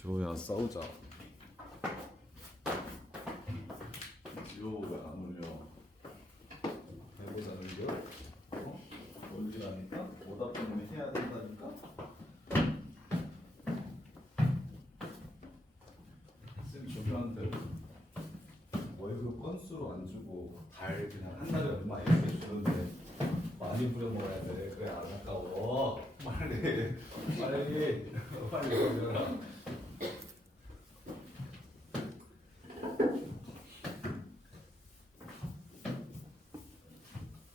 지호야 싸우자. 지호 왜안 울려? 해보자는 거? 어? 울리라니까? 오답 때문에 해야 된다니까? 쌤 조교한테 월급 건수로 안 주고 달 그냥 한 달에 얼마 이렇게 주는데 많이 부려 먹어야 돼. 그래 안 아까워. 빨리 빨리 올려라.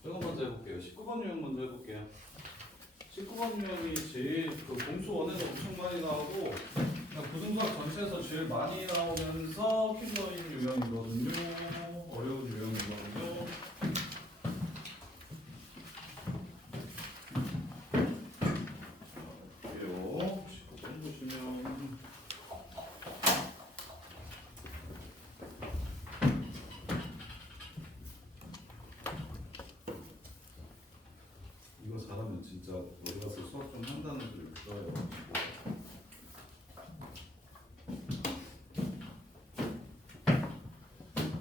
저거 먼저 해볼게요. 19번 유형 먼저 해볼게요. 19번 유형이 제일 그 공수 원에서 엄청 많이 나오고 그냥 고등부학 전체에서 제일 많이 나오면서 킬러인 유형이거든요. 어려운 유형이거든요. 볼게요. 19번 보시면 이거 잘하면 진짜 어디 가서 수학 좀 한다는 소리 들어요.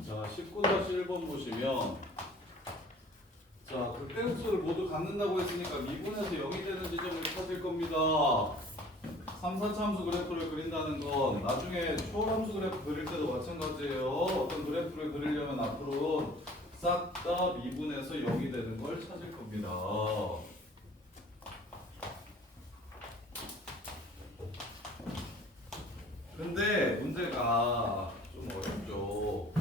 자, 19-1번 보시면 자, 극대국수를 모두 갖는다고 했으니까 미분에서 0이 되는 지점을 찾을 겁니다. 3, 4차 함수 그래프를 그린다는 건 나중에 초월함수 그래프 그릴 때도 마찬가지예요. 어떤 그래프를 그리려면 앞으로 싹 다 미분에서 0이 되는 걸 찾을 겁니다. 근데 문제가 좀 어렵죠.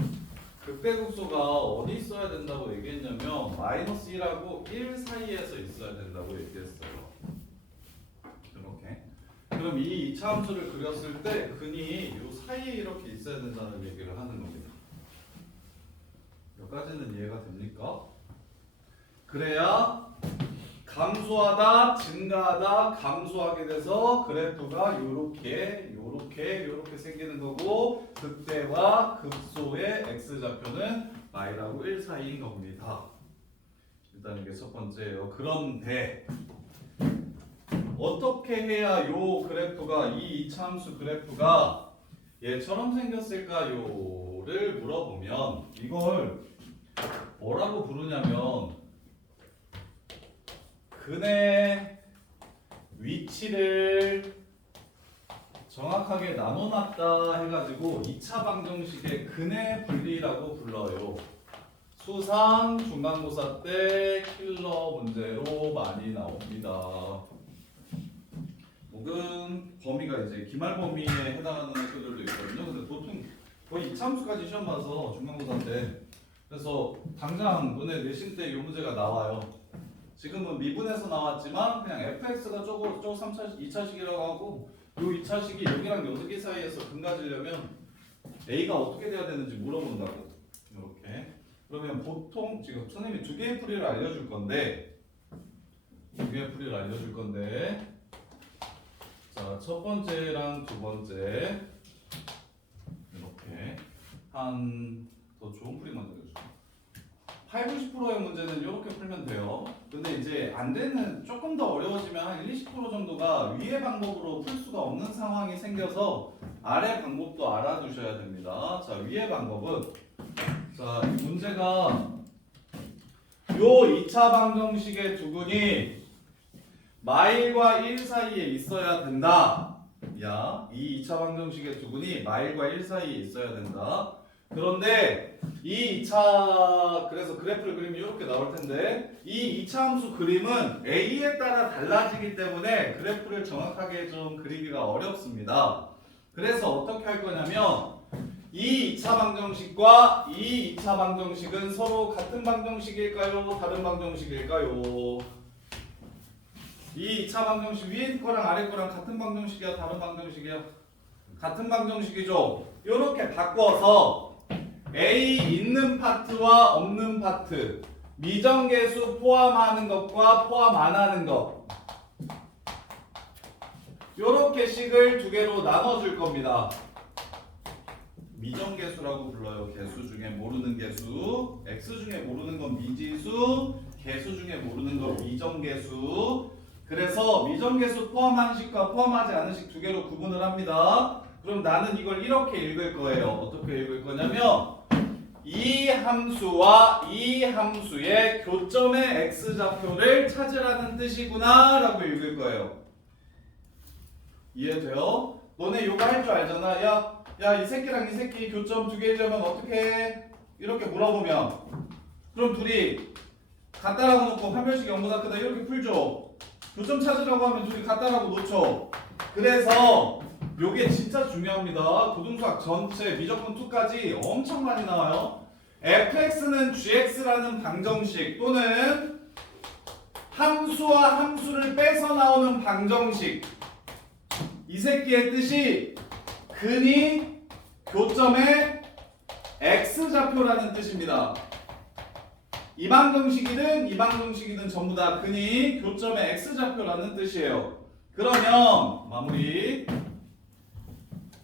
극대국소가 어디 있어야 된다고 얘기했냐면 마이너스 1하고 1 사이에서 있어야 된다고 얘기했어요. 이렇게. 그럼 이 2차 함수를 그렸을 때 근이 이 사이에 이렇게 있어야 된다는 얘기를 하는 겁니다. 여기까지는 이해가 됩니까? 그래야 감소하다, 증가하다, 감소하게 돼서 그래프가 요렇게 생기는 거고 극대와 극소의 x좌표는 y라고 1 사이인 겁니다. 일단 이게 첫 번째예요. 그런데 어떻게 해야 요 그래프가 이 이차함수 그래프가 얘처럼 생겼을까요?를 물어보면 이걸 뭐라고 부르냐면 근의 위치를 정확하게 나눠놨다 해가지고 2차 방정식의 근의 분리라고 불러요. 수상 중간고사 때 킬러 문제로 많이 나옵니다. 혹은 범위가 이제 기말 범위에 해당하는 학교들도 있거든요. 근데 보통 거의 2차 함수까지 시험 봐서 중간고사 때 그래서 당장 너네 내신 때 이 문제가 나와요. 지금은 미분에서 나왔지만 그냥 fx가 저거 3차 2차식이라고 하고 요 2차식이 여기랑 여기 사이에서 근 가지려면 a가 어떻게 돼야 되는지 물어본다고. 이렇게. 그러면 보통 지금 선생님이 두 개의 풀이를 알려줄 건데 자, 첫 번째랑 두 번째 이렇게 한 더 좋은 풀이 만들어줄게요. 8, 90%의 문제는 이렇게 풀면 돼요. 근데 이제 안 되는 조금 더 어려워지면 한 1, 20% 정도가 위의 방법으로 풀 수가 없는 상황이 생겨서 아래 방법도 알아두셔야 됩니다. 자, 위의 방법은 자, 이 문제가 요 2차 방정식의 두근이 마일과 1 사이에 있어야 된다. 야, 이 2차 방정식의 두근이 마일과 1 사이에 있어야 된다. 그런데 이 2차 그래서 그래프를 그리면 이렇게 나올 텐데 이 2차 함수 그림은 a에 따라 달라지기 때문에 그래프를 정확하게 좀 그리기가 어렵습니다. 그래서 어떻게 할 거냐면 이 2차 방정식과 이 2차 방정식은 서로 같은 방정식일까요? 다른 방정식일까요? 이 2차 방정식 위에 거랑 아래 거랑 같은 방정식이야? 다른 방정식이야? 같은 방정식이죠. 이렇게 바꿔서 A 있는 파트와 없는 파트 미정계수 포함하는 것과 포함 안 하는 것 요렇게 식을 두 개로 나눠줄 겁니다. 미정계수라고 불러요. 계수 중에 모르는 계수. x 중에 모르는 건 미지수, 계수 중에 모르는 건 미정계수. 그래서 미정계수 포함한 식과 포함하지 않은 식 두 개로 구분을 합니다. 그럼 나는 이걸 이렇게 읽을 거예요. 어떻게 읽을 거냐면 이 함수와 이 함수의 교점의 x좌표를 찾으라는 뜻이구나 라고 읽을 거예요. 이해돼요? 너네 요거 할 줄 알잖아. 야, 이 새끼랑 이 새끼 교점 두 개려면 어떻게 해? 이렇게 물어보면 그럼 둘이 같다라고 놓고 판별식 0보다 크다 이렇게 풀죠. 교점 찾으라고 하면 둘이 같다라고 놓죠. 그래서 요게 진짜 중요합니다. 고등수학 전체 미적분 2까지 엄청 많이 나와요. fx는 gx라는 방정식 또는 함수와 함수를 빼서 나오는 방정식 이 새끼의 뜻이 근이 교점의 x좌표라는 뜻입니다. 이 방정식이든 이 방정식이든 전부 다 근이 교점의 x좌표라는 뜻이에요. 그러면 마무리.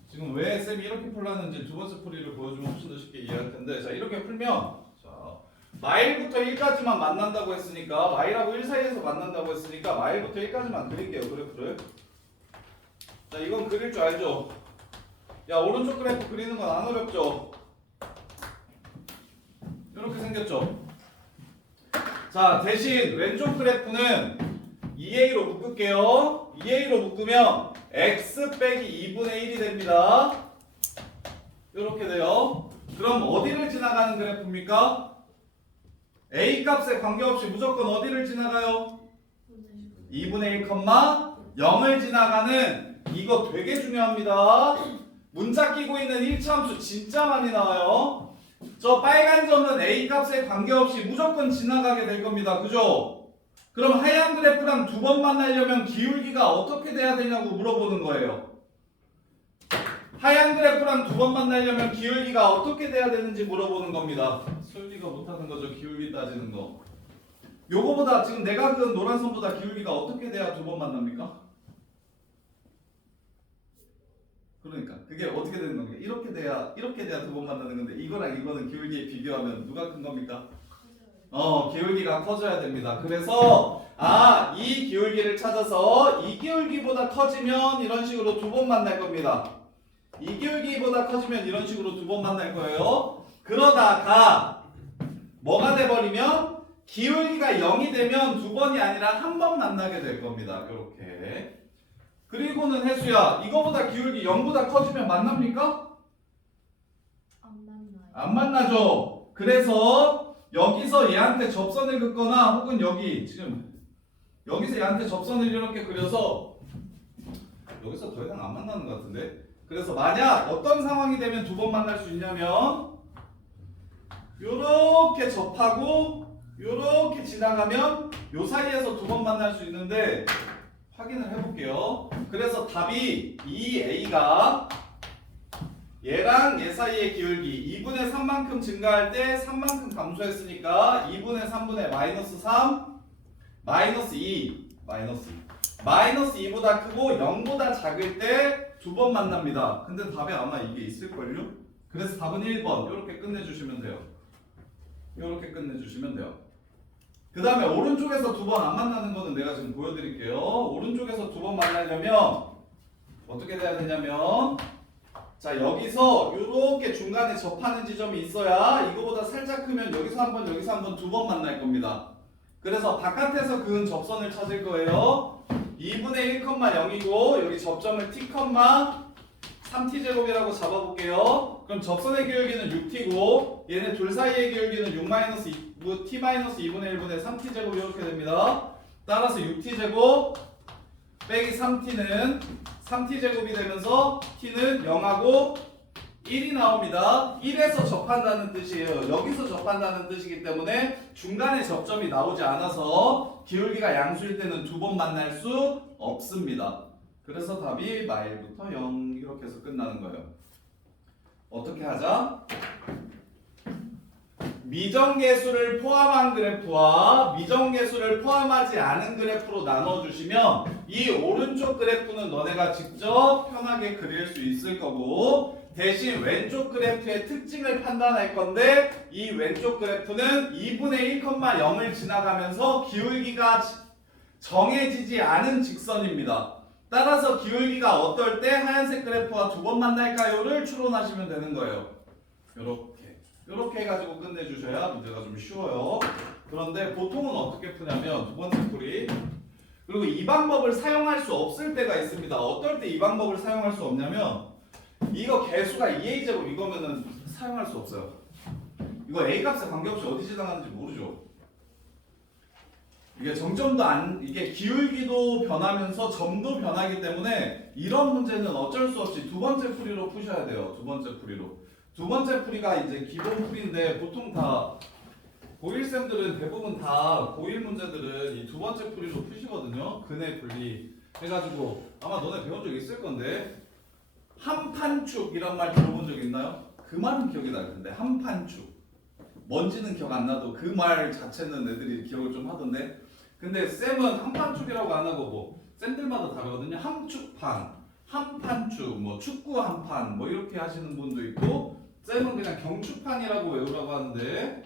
지금 왜 쌤이 이렇게 풀었는지 두 번째 풀이를 보여주면 훨씬 더 쉽게 이해할 텐데, 자 이렇게 풀면 자 마일부터 1까지만 만난다고 했으니까 마일하고 1 사이에서 만난다고 했으니까 마일부터 1까지만 그릴게요. 그래프를. 자 이건 그릴 줄 알죠? 야 오른쪽 그래프 그리는 건 안 어렵죠? 이렇게 생겼죠? 자 대신 왼쪽 그래프는 2a로 묶을게요. 2a로 묶으면 x 빼기 2분의 1이 됩니다. 이렇게 돼요. 그럼 어디를 지나가는 그래프입니까? a 값에 관계없이 무조건 어디를 지나가요? 2분의 1, 0을 지나가는 이거 되게 중요합니다. 문자 끼고 있는 1차 함수 진짜 많이 나와요. 저 빨간 점은 a 값에 관계없이 무조건 지나가게 될 겁니다. 그죠? 그럼 하얀 그래프랑 두 번 만나려면 기울기가 어떻게 돼야 되냐고 물어보는 거예요. 하얀 그래프랑 두 번 만나려면 기울기가 어떻게 돼야 되는지 물어보는 겁니다. 솔리가 못하는 거죠. 기울기 따지는 거. 요거보다 지금 내가 그은 노란 선보다 기울기가 어떻게 돼야 두 번 만납니까? 그러니까 그게 어떻게 되는 겁니까? 이렇게 돼야 두 번 만나는 건데 이거랑 이거는 기울기에 비교하면 누가 큰 겁니까? 기울기가 커져야 됩니다. 그래서 이 기울기를 찾아서 이 기울기보다 커지면 이런 식으로 두 번 만날 겁니다. 이 기울기보다 커지면 이런 식으로 두 번 만날 거예요. 그러다가 뭐가 돼버리면 기울기가 0이 되면 두 번이 아니라 한 번 만나게 될 겁니다. 이렇게. 그리고는 혜수야, 이거보다 기울기 0보다 커지면 만납니까? 안 만나요. 안 만나죠. 그래서 여기서 얘한테 접선을 긋거나 혹은 여기 지금 여기서 얘한테 접선을 이렇게 그려서 여기서 더 이상 안 만나는 것 같은데. 그래서 만약 어떤 상황이 되면 두 번 만날 수 있냐면 요렇게 접하고 요렇게 지나가면 요 사이에서 두 번 만날 수 있는데 확인을 해볼게요. 그래서 답이 2a가 얘랑 얘 사이의 기울기 2분의 3만큼 증가할 때 3만큼 감소했으니까 2분의 3분의 마이너스 3 마이너스 2 마이너스 2보다 크고 0보다 작을 때 두 번 만납니다. 근데 답에 아마 이게 있을걸요? 그래서 답은 1번 이렇게 끝내주시면 돼요. 이렇게 끝내주시면 돼요. 그 다음에 오른쪽에서 두 번 안 만나는 거는 내가 지금 보여드릴게요. 오른쪽에서 두 번 만나려면 어떻게 돼야 되냐면 자 여기서 이렇게 중간에 접하는 지점이 있어야 이거보다 살짝 크면 여기서 한 번 여기서 한 번 두 번 만날 겁니다. 그래서 바깥에서 그은 접선을 찾을 거예요. 2분의 1, 0이고 여기 접점을 t, 3t제곱이라고 잡아볼게요. 그럼 접선의 기울기는 6t고 얘네 둘 사이의 기울기는 6-t-2분의 1분의 3t제곱 이렇게 됩니다. 따라서 6t제곱 빼기 3t는 3t제곱이 되면서 t는 0하고 1이 나옵니다. 1에서 접한다는 뜻이에요. 여기서 접한다는 뜻이기 때문에 중간에 접점이 나오지 않아서 기울기가 양수일 때는 두 번 만날 수 없습니다. 그래서 답이 마일부터 0 이렇게 해서 끝나는 거예요. 어떻게 하자? 미정계수를 포함한 그래프와 미정계수를 포함하지 않은 그래프로 나눠주시면 이 오른쪽 그래프는 너네가 직접 편하게 그릴 수 있을 거고 대신 왼쪽 그래프의 특징을 판단할 건데 이 왼쪽 그래프는 2분의 1, 0을 지나가면서 기울기가 정해지지 않은 직선입니다. 따라서 기울기가 어떨 때 하얀색 그래프와 두 번 만날까요를 추론하시면 되는 거예요. 요렇게 해가지고 끝내주셔야 문제가 좀 쉬워요. 그런데 보통은 어떻게 푸냐면 두 번째 풀이 그리고 이 방법을 사용할 수 없을 때가 있습니다. 어떨 때 이 방법을 사용할 수 없냐면 이거 개수가 2a제곱 이거면은 사용할 수 없어요. 이거 a 값에 관계없이 어디 지나가는지 모르죠. 이게 정점도 이게 기울기도 변하면서 점도 변하기 때문에 이런 문제는 어쩔 수 없이 두 번째 풀이로 푸셔야 돼요. 두 번째 풀이로. 두 번째 풀이가 이제 기본 풀이인데 보통 다 고1쌤들은 대부분 다 고1 문제들은 이 두 번째 풀이로 푸시거든요. 근해 분리 해가지고 아마 너네 배운 적 있을 건데 한판축 이런 말 들어본 적 있나요? 그 말은 기억이 날 텐데 한판축 뭔지는 기억 안 나도 그 말 자체는 애들이 기억을 좀 하던데 근데 쌤은 한판축이라고 안 하고 뭐 쌤들마다 다르거든요. 함축판, 한판축, 뭐 축구 한판 뭐 이렇게 하시는 분도 있고 쌤은 그냥 경축판이라고 외우라고 하는데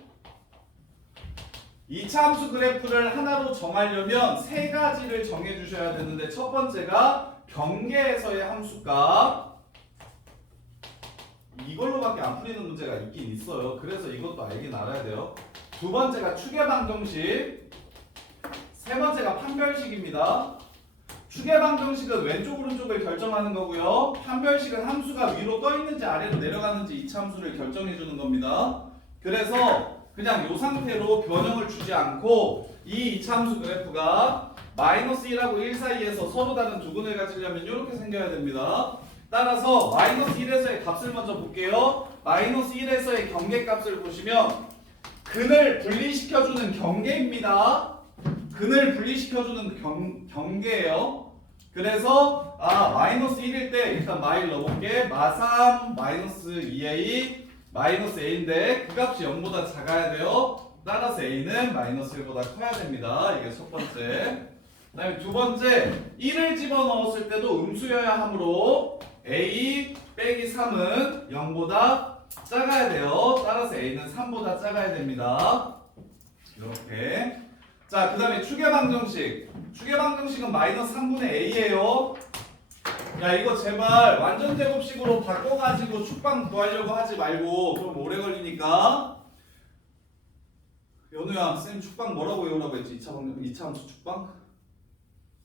이차함수 그래프를 하나로 정하려면 세 가지를 정해 주셔야 되는데 첫 번째가 경계에서의 함수값 이걸로밖에 안 풀리는 문제가 있긴 있어요. 그래서 이것도 알긴 알아야 돼요. 두 번째가 축의 방정식 세 번째가 판별식입니다. 축의 방정식은 왼쪽 오른쪽을 결정하는 거고요. 판별식은 함수가 위로 떠 있는지 아래로 내려가는지 이차함수를 결정해 주는 겁니다. 그래서 그냥 이 상태로 변형을 주지 않고 이 이차함수 그래프가 마이너스 1하고 1 사이에서 서로 다른 두 근을 가지려면 이렇게 생겨야 됩니다. 따라서 마이너스 1에서의 값을 먼저 볼게요. 마이너스 1에서의 경계값을 보시면 근을 분리시켜주는 경계입니다. 근을 분리시켜주는 경계예요. 그래서 마이너스 1일 때 일단 마일 넣어볼게. 마3 마이너스 2a 마이너스 a인데 그 값이 0보다 작아야 돼요. 따라서 a는 마이너스 1보다 커야 됩니다. 이게 첫 번째. 그 다음에 두 번째 1을 집어넣었을 때도 음수여야 하므로 a 빼기 3은 0보다 작아야 돼요. 따라서 a는 3보다 작아야 됩니다. 이렇게. 자, 그 다음에 축의 방정식. 축의 방정식은 마이너스 3분의 a예요. 야, 이거 제발 완전 제곱식으로 바꿔가지고 축방 구하려고 하지 말고 그럼 오래 걸리니까. 연우야, 쌤 축방 뭐라고 외우라고 했지? 2차 함수 축방?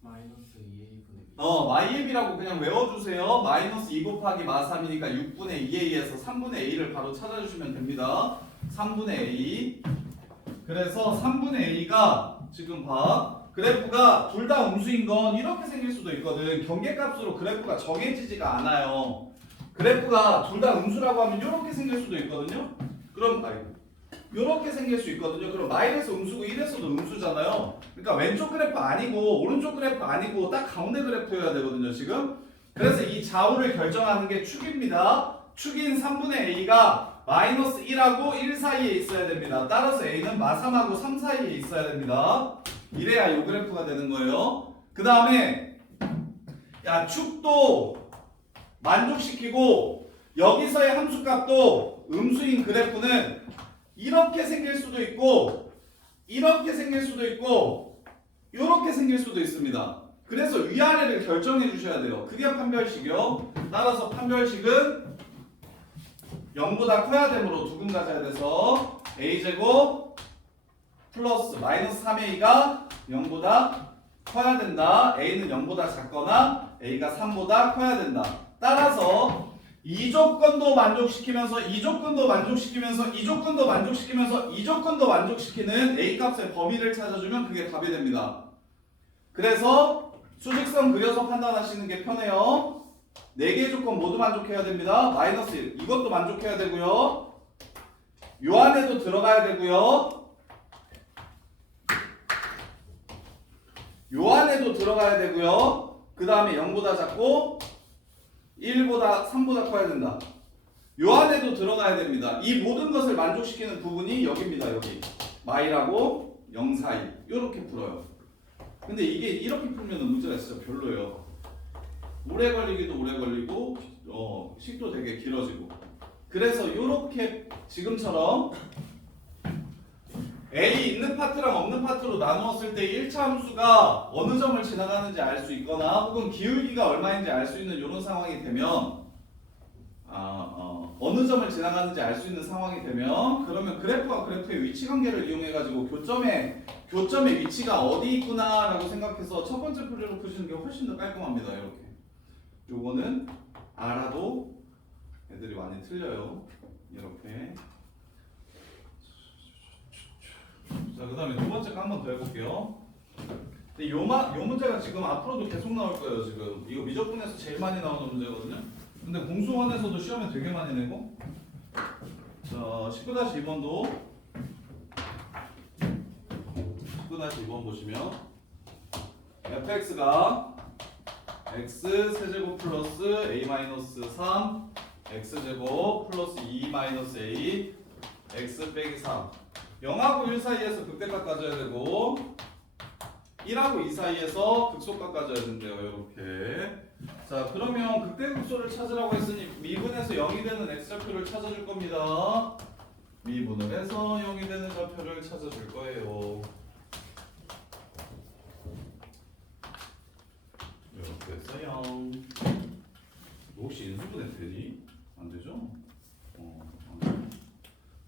마이너스 2a분의 마이앱이라고 그냥 외워주세요. 마이너스 2 곱하기 마3이니까 6분의 2a에서 3분의 a를 바로 찾아주시면 됩니다. 3분의 a. 그래서 3분의 a가 지금 봐. 그래프가 둘 다 음수인 건 이렇게 생길 수도 있거든. 경계값으로 그래프가 정해지지가 않아요. 그래프가 둘 다 음수라고 하면 이렇게 생길 수도 있거든요. 그럼 이렇게 생길 수 있거든요. 그럼 마이너스 음수고 1에서도 음수잖아요. 그러니까 왼쪽 그래프 아니고 오른쪽 그래프 아니고 딱 가운데 그래프여야 되거든요. 지금. 그래서 이 좌우를 결정하는 게 축입니다. 축인 3분의 a가 마이너스 1하고 1 사이에 있어야 됩니다. 따라서 a는 마3하고 3 사이에 있어야 됩니다. 이래야 이 그래프가 되는 거예요. 그 다음에 야 축도 만족시키고 여기서의 함수값도 음수인 그래프는 이렇게 생길 수도 있고 이렇게 생길 수도 있고 이렇게 생길 수도 있습니다. 그래서 위아래를 결정해 주셔야 돼요. 그게 판별식이요. 따라서 판별식은 0보다 커야 되므로 두 근 가져야 돼서 a제곱 플러스 마이너스 3a가 0보다 커야 된다. a는 0보다 작거나 a가 3보다 커야 된다. 따라서 이 조건도 만족시키면서 이 조건도 만족시키면서 이 조건도 만족시키면서 이 조건도 만족시키는 a 값의 범위를 찾아주면 그게 답이 됩니다. 그래서 수직선 그려서 판단하시는 게 편해요. 4개의 조건 모두 만족해야 됩니다. 마이너스 1 이것도 만족해야 되고요. 요 안에도 들어가야 되고요. 요 안에도 들어가야 되고요. 그 다음에 0보다 작고 1보다 3보다 커야 된다. 요 안에도 들어가야 됩니다. 이 모든 것을 만족시키는 부분이 여기입니다. 여기 마이라고 0 사이 이렇게 풀어요. 근데 이게 이렇게 풀면 문제가 진짜 별로예요. 오래 걸리기도 오래 걸리고 식도 되게 길어지고. 그래서 이렇게 지금처럼 A 있는 파트랑 없는 파트로 나누었을 때 1차 함수가 어느 점을 지나가는지 알 수 있거나 혹은 기울기가 얼마인지 알 수 있는 이런 상황이 되면 어느 점을 지나가는지 알 수 있는 상황이 되면 그러면 그래프와 그래프의 위치 관계를 이용해 가지고 교점의 위치가 어디 있구나라고 생각해서 첫 번째 풀이로 푸시는 게 훨씬 더 깔끔합니다. 이렇게 요거는 알아도 애들이 많이 틀려요. 이렇게. 자, 그 다음에 두 번째 거 한 번 더 해볼게요. 근데 요 문제가 지금 앞으로도 계속 나올 거예요. 지금 이거 미적분에서 제일 많이 나오는 문제거든요. 근데 공수원에서도 시험에 되게 많이 내고. 자, 19-2번도 19-2번 보시면 fx가 x 세제곱 플러스 a 마이너스 3 x제곱 플러스 2 마이너스 a x 빼기 3 0하고 1 사이에서 극대값 가져야 되고 1하고 2 사이에서 극소값 가져야 된대요. 이렇게. 자, 그러면 극대극소를 찾으라고 했으니 미분에서 0이 되는 x좌표를 찾아줄 겁니다. 미분을 해서 0이 되는 좌표를 찾아줄 거예요. 이렇게 해서 0. 혹시 인수분해 되니? 안 되죠?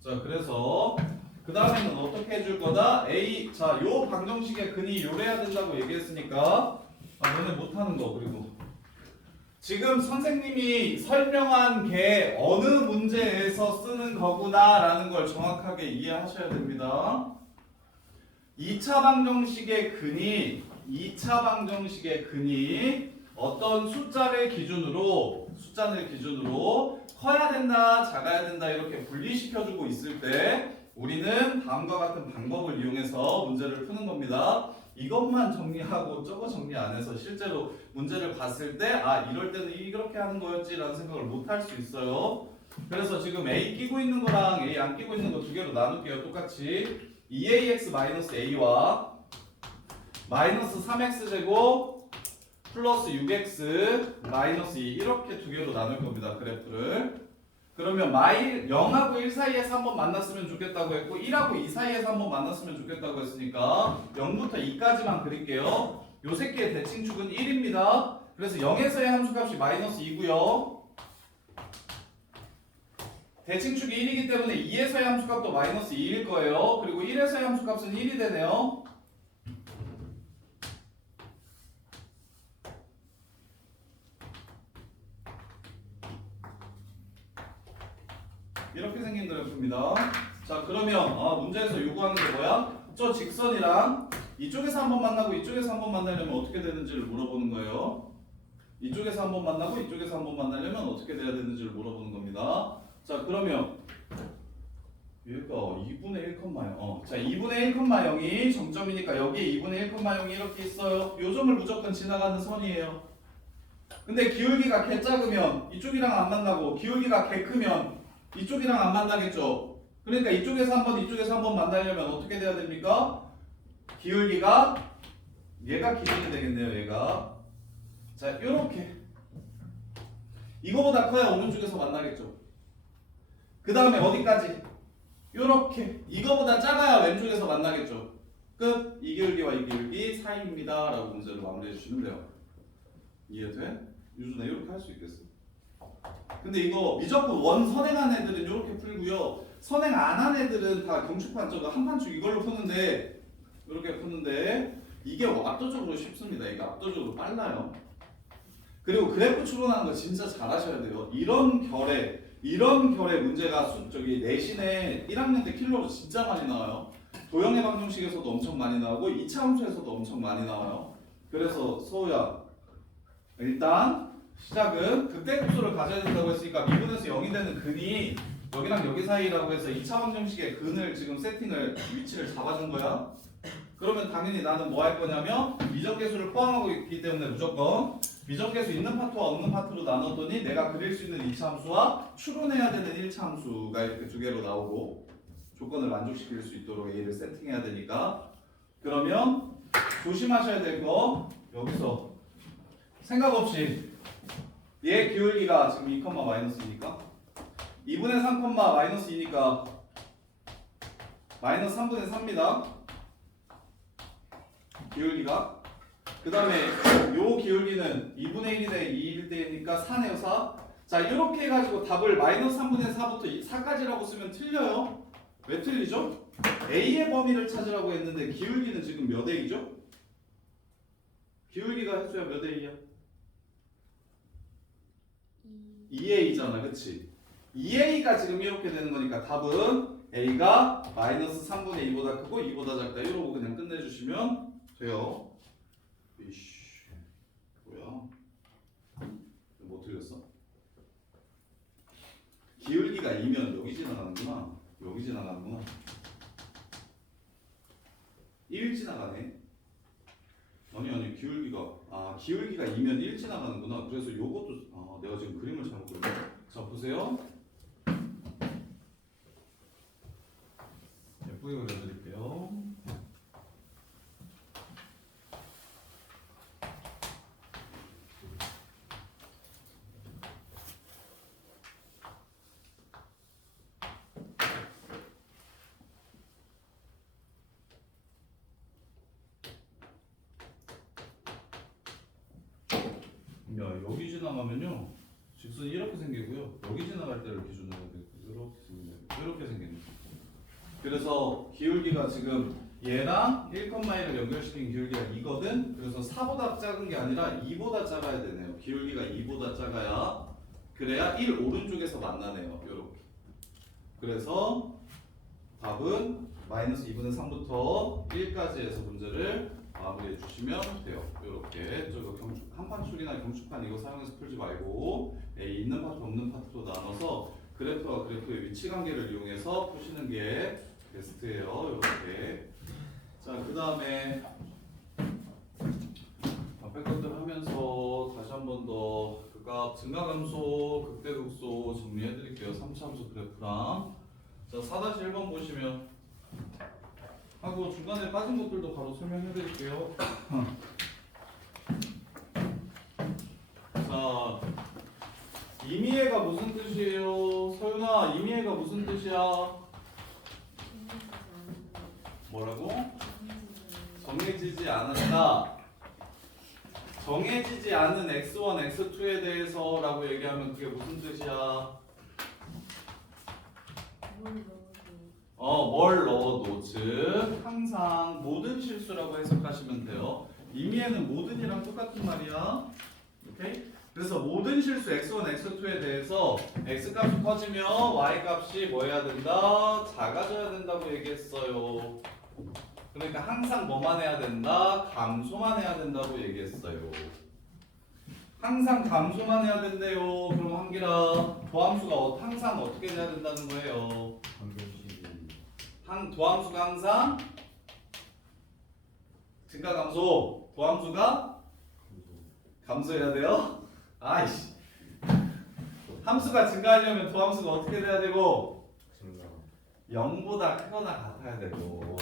자, 그래서 그 다음에는 어떻게 해줄 거다? A. 자, 요 방정식의 근이 요래야 된다고 얘기했으니까 너네 못하는 거. 그리고 지금 선생님이 설명한 게 어느 문제에서 쓰는 거구나 라는 걸 정확하게 이해하셔야 됩니다. 2차 방정식의 근이 어떤 숫자를 기준으로 커야 된다, 작아야 된다 이렇게 분리시켜주고 있을 때 우리는 다음과 같은 방법을 이용해서 문제를 푸는 겁니다. 이것만 정리하고 저거 정리 안 해서 실제로 문제를 봤을 때 이럴 때는 이렇게 하는 거였지라는 생각을 못 할 수 있어요. 그래서 지금 A 끼고 있는 거랑 A 안 끼고 있는 거 두 개로 나눌게요. 똑같이 2ax-a와 마이너스 3x제곱 플러스 6x-2 이렇게 두 개로 나눌 겁니다. 그래프를. 그러면 0하고 1 사이에서 한번 만났으면 좋겠다고 했고 1하고 2 사이에서 한번 만났으면 좋겠다고 했으니까 0부터 2까지만 그릴게요. 요 새끼의 대칭축은 1입니다. 그래서 0에서의 함수값이 마이너스 2고요. 대칭축이 1이기 때문에 2에서의 함수값도 마이너스 2일 거예요. 그리고 1에서의 함수값은 1이 되네요. 이렇게 생긴 그래프입니다. 자, 그러면 문제에서 요구하는 게 뭐야? 저 직선이랑 이쪽에서 한번 만나고 이쪽에서 한번 만나려면 어떻게 되는지를 물어보는 거예요. 이쪽에서 한번 만나고 이쪽에서 한번 만나려면 어떻게 돼야 되는지를 물어보는 겁니다. 자, 그러면 얘가 2분의 1, 0. 자, 2분의 1,0이 정점이니까 여기에 2분의 1,0이 이렇게 있어요. 요 점을 무조건 지나가는 선이에요. 근데 기울기가 개 작으면 이쪽이랑 안 만나고 기울기가 개 크면 이쪽이랑 안 만나겠죠. 그러니까 이쪽에서 한번 만나려면 어떻게 돼야 됩니까? 기울기가 얘가 기준이 되겠네요. 얘가. 자, 요렇게 이거보다 커야 오른쪽에서 만나겠죠. 그 다음에 어디까지? 요렇게 이거보다 작아야 왼쪽에서 만나겠죠. 끝. 이 기울기와 이 기울기 사이입니다 라고 문제를 마무리해 주시면 돼요. 이해돼? 유준아 이렇게 할 수 있겠어? 근데 이거 미적분 원 선행한 애들은 이렇게 풀고요. 선행 안 한 애들은 다 경축판 저거 한 판축 이걸로 푸는데 이렇게 푸는데 이게 압도적으로 쉽습니다. 이게 압도적으로 빨라요. 그리고 그래프 추론하는 거 진짜 잘하셔야 돼요. 이런 결의 문제가 저기 내신에 1학년 때 킬러로 진짜 많이 나와요. 도형의 방정식에서도 엄청 많이 나오고 2차 함수에서도 엄청 많이 나와요. 그래서 서우야 일단 시작은 극대급수를 가져야 된다고 했으니까 미분에서 0이 되는 근이 여기랑 여기 사이라고 해서 2차 방정식의 근을 지금 위치를 잡아준 거야. 그러면 당연히 나는 뭐 할 거냐면 미적계수를 포함하고 있기 때문에 무조건 미적계수 있는 파트와 없는 파트로 나눴더니 내가 그릴 수 있는 2차 함수와 추론해야 되는 1차 함수가 이렇게 두 개로 나오고 조건을 만족시킬 수 있도록 A를 세팅해야 되니까 그러면 조심하셔야 될 거 여기서 생각 없이 얘 기울기가 지금 2, 마이너스니까 2분의 3, 마이너스 2니까 마이너스 3분의 4입니다. 기울기가. 그 다음에 요 기울기는 2분의 1이 대 2일 때니까 4네요 4. 자 이렇게 해가지고 답을 마이너스 3분의 4부터 4까지라고 쓰면 틀려요. 왜 틀리죠? A의 범위를 찾으라고 했는데 기울기는 지금 몇 A죠? 기울기가 해줘야 몇 A야? 2A잖아 그치? 2A가 지금 이렇게 되는 거니까 답은 A가 마이너스 3분의 2보다 크고 2보다 작다 이러고 그냥 끝내주시면 돼요. 이씨 뭐야? 뭐 틀렸어? 기울기가 2면 여기 지나가는구나. 여기 지나가는구나. 1 지나가네. 아니 기울기가 2면 1 지나가는구나. 그래서 요것도 내가 지금 그림을 잘못 그렸네. 자 보세요. 예쁘게 그려드릴게요. 야 여기 지나가면요 직선이 이렇게 생기고요 여기 지나갈 때를 기준으로 이렇게 생기네. 이렇게 생기네. 그래서 기울기가 지금 얘랑 1,1을 연결시킨 기울기가 2거든. 그래서 4보다 작은 게 아니라 2보다 작아야 되네요. 기울기가 2보다 작아야 그래야 1 오른쪽에서 만나네요. 이렇게. 그래서 답은 마이너스 2분의 3부터 1까지 해서 문제를 마무리해 주시면 돼요. 이렇게 저거 한판출이나 경축판 이거 사용해서 풀지 말고 있는 파트 없는 파트로 나눠서 그래프와 그래프의 위치 관계를 이용해서 푸시는 게 베스트예요. 이렇게. 자, 그 다음에 앞에 것들 하면서 다시 한 번 더 극값 증가감소, 극대극소 정리해 드릴게요. 3차 함수 그래프랑. 자, 4-1번 보시면 하고 중간에 빠진 것들도 바로 설명해 드릴게요. 자, 임의해가 무슨 뜻이에요? 서윤아, 임의해가 무슨 뜻이야? 뭐라고? 정해지지 않았다. 정해지지 않은 x1, x2에 대해서 라고 얘기하면 그게 무슨 뜻이야? 뭘 넣어도 즉 항상 모든 실수라고 해석하시면 돼요. 임의에는 모든이랑 똑같은 말이야. 오케이? 그래서 모든 실수 x1, x2에 대해서 x값이 커지면 y값이 뭐 해야 된다? 작아져야 된다고 얘기했어요. 그러니까 항상 뭐만 해야 된다? 감소만 해야 된다고 얘기했어요. 항상 감소만 해야 된대요. 그럼 한기라 도함수가 항상 어떻게 돼야 된다는 거예요? 도함수가 항상 증가 감소. 도함수가 감소해야 돼요? 아이씨. 함수가 증가하려면 도함수가 어떻게 돼야 되고? 0보다 크거나 같아야 되고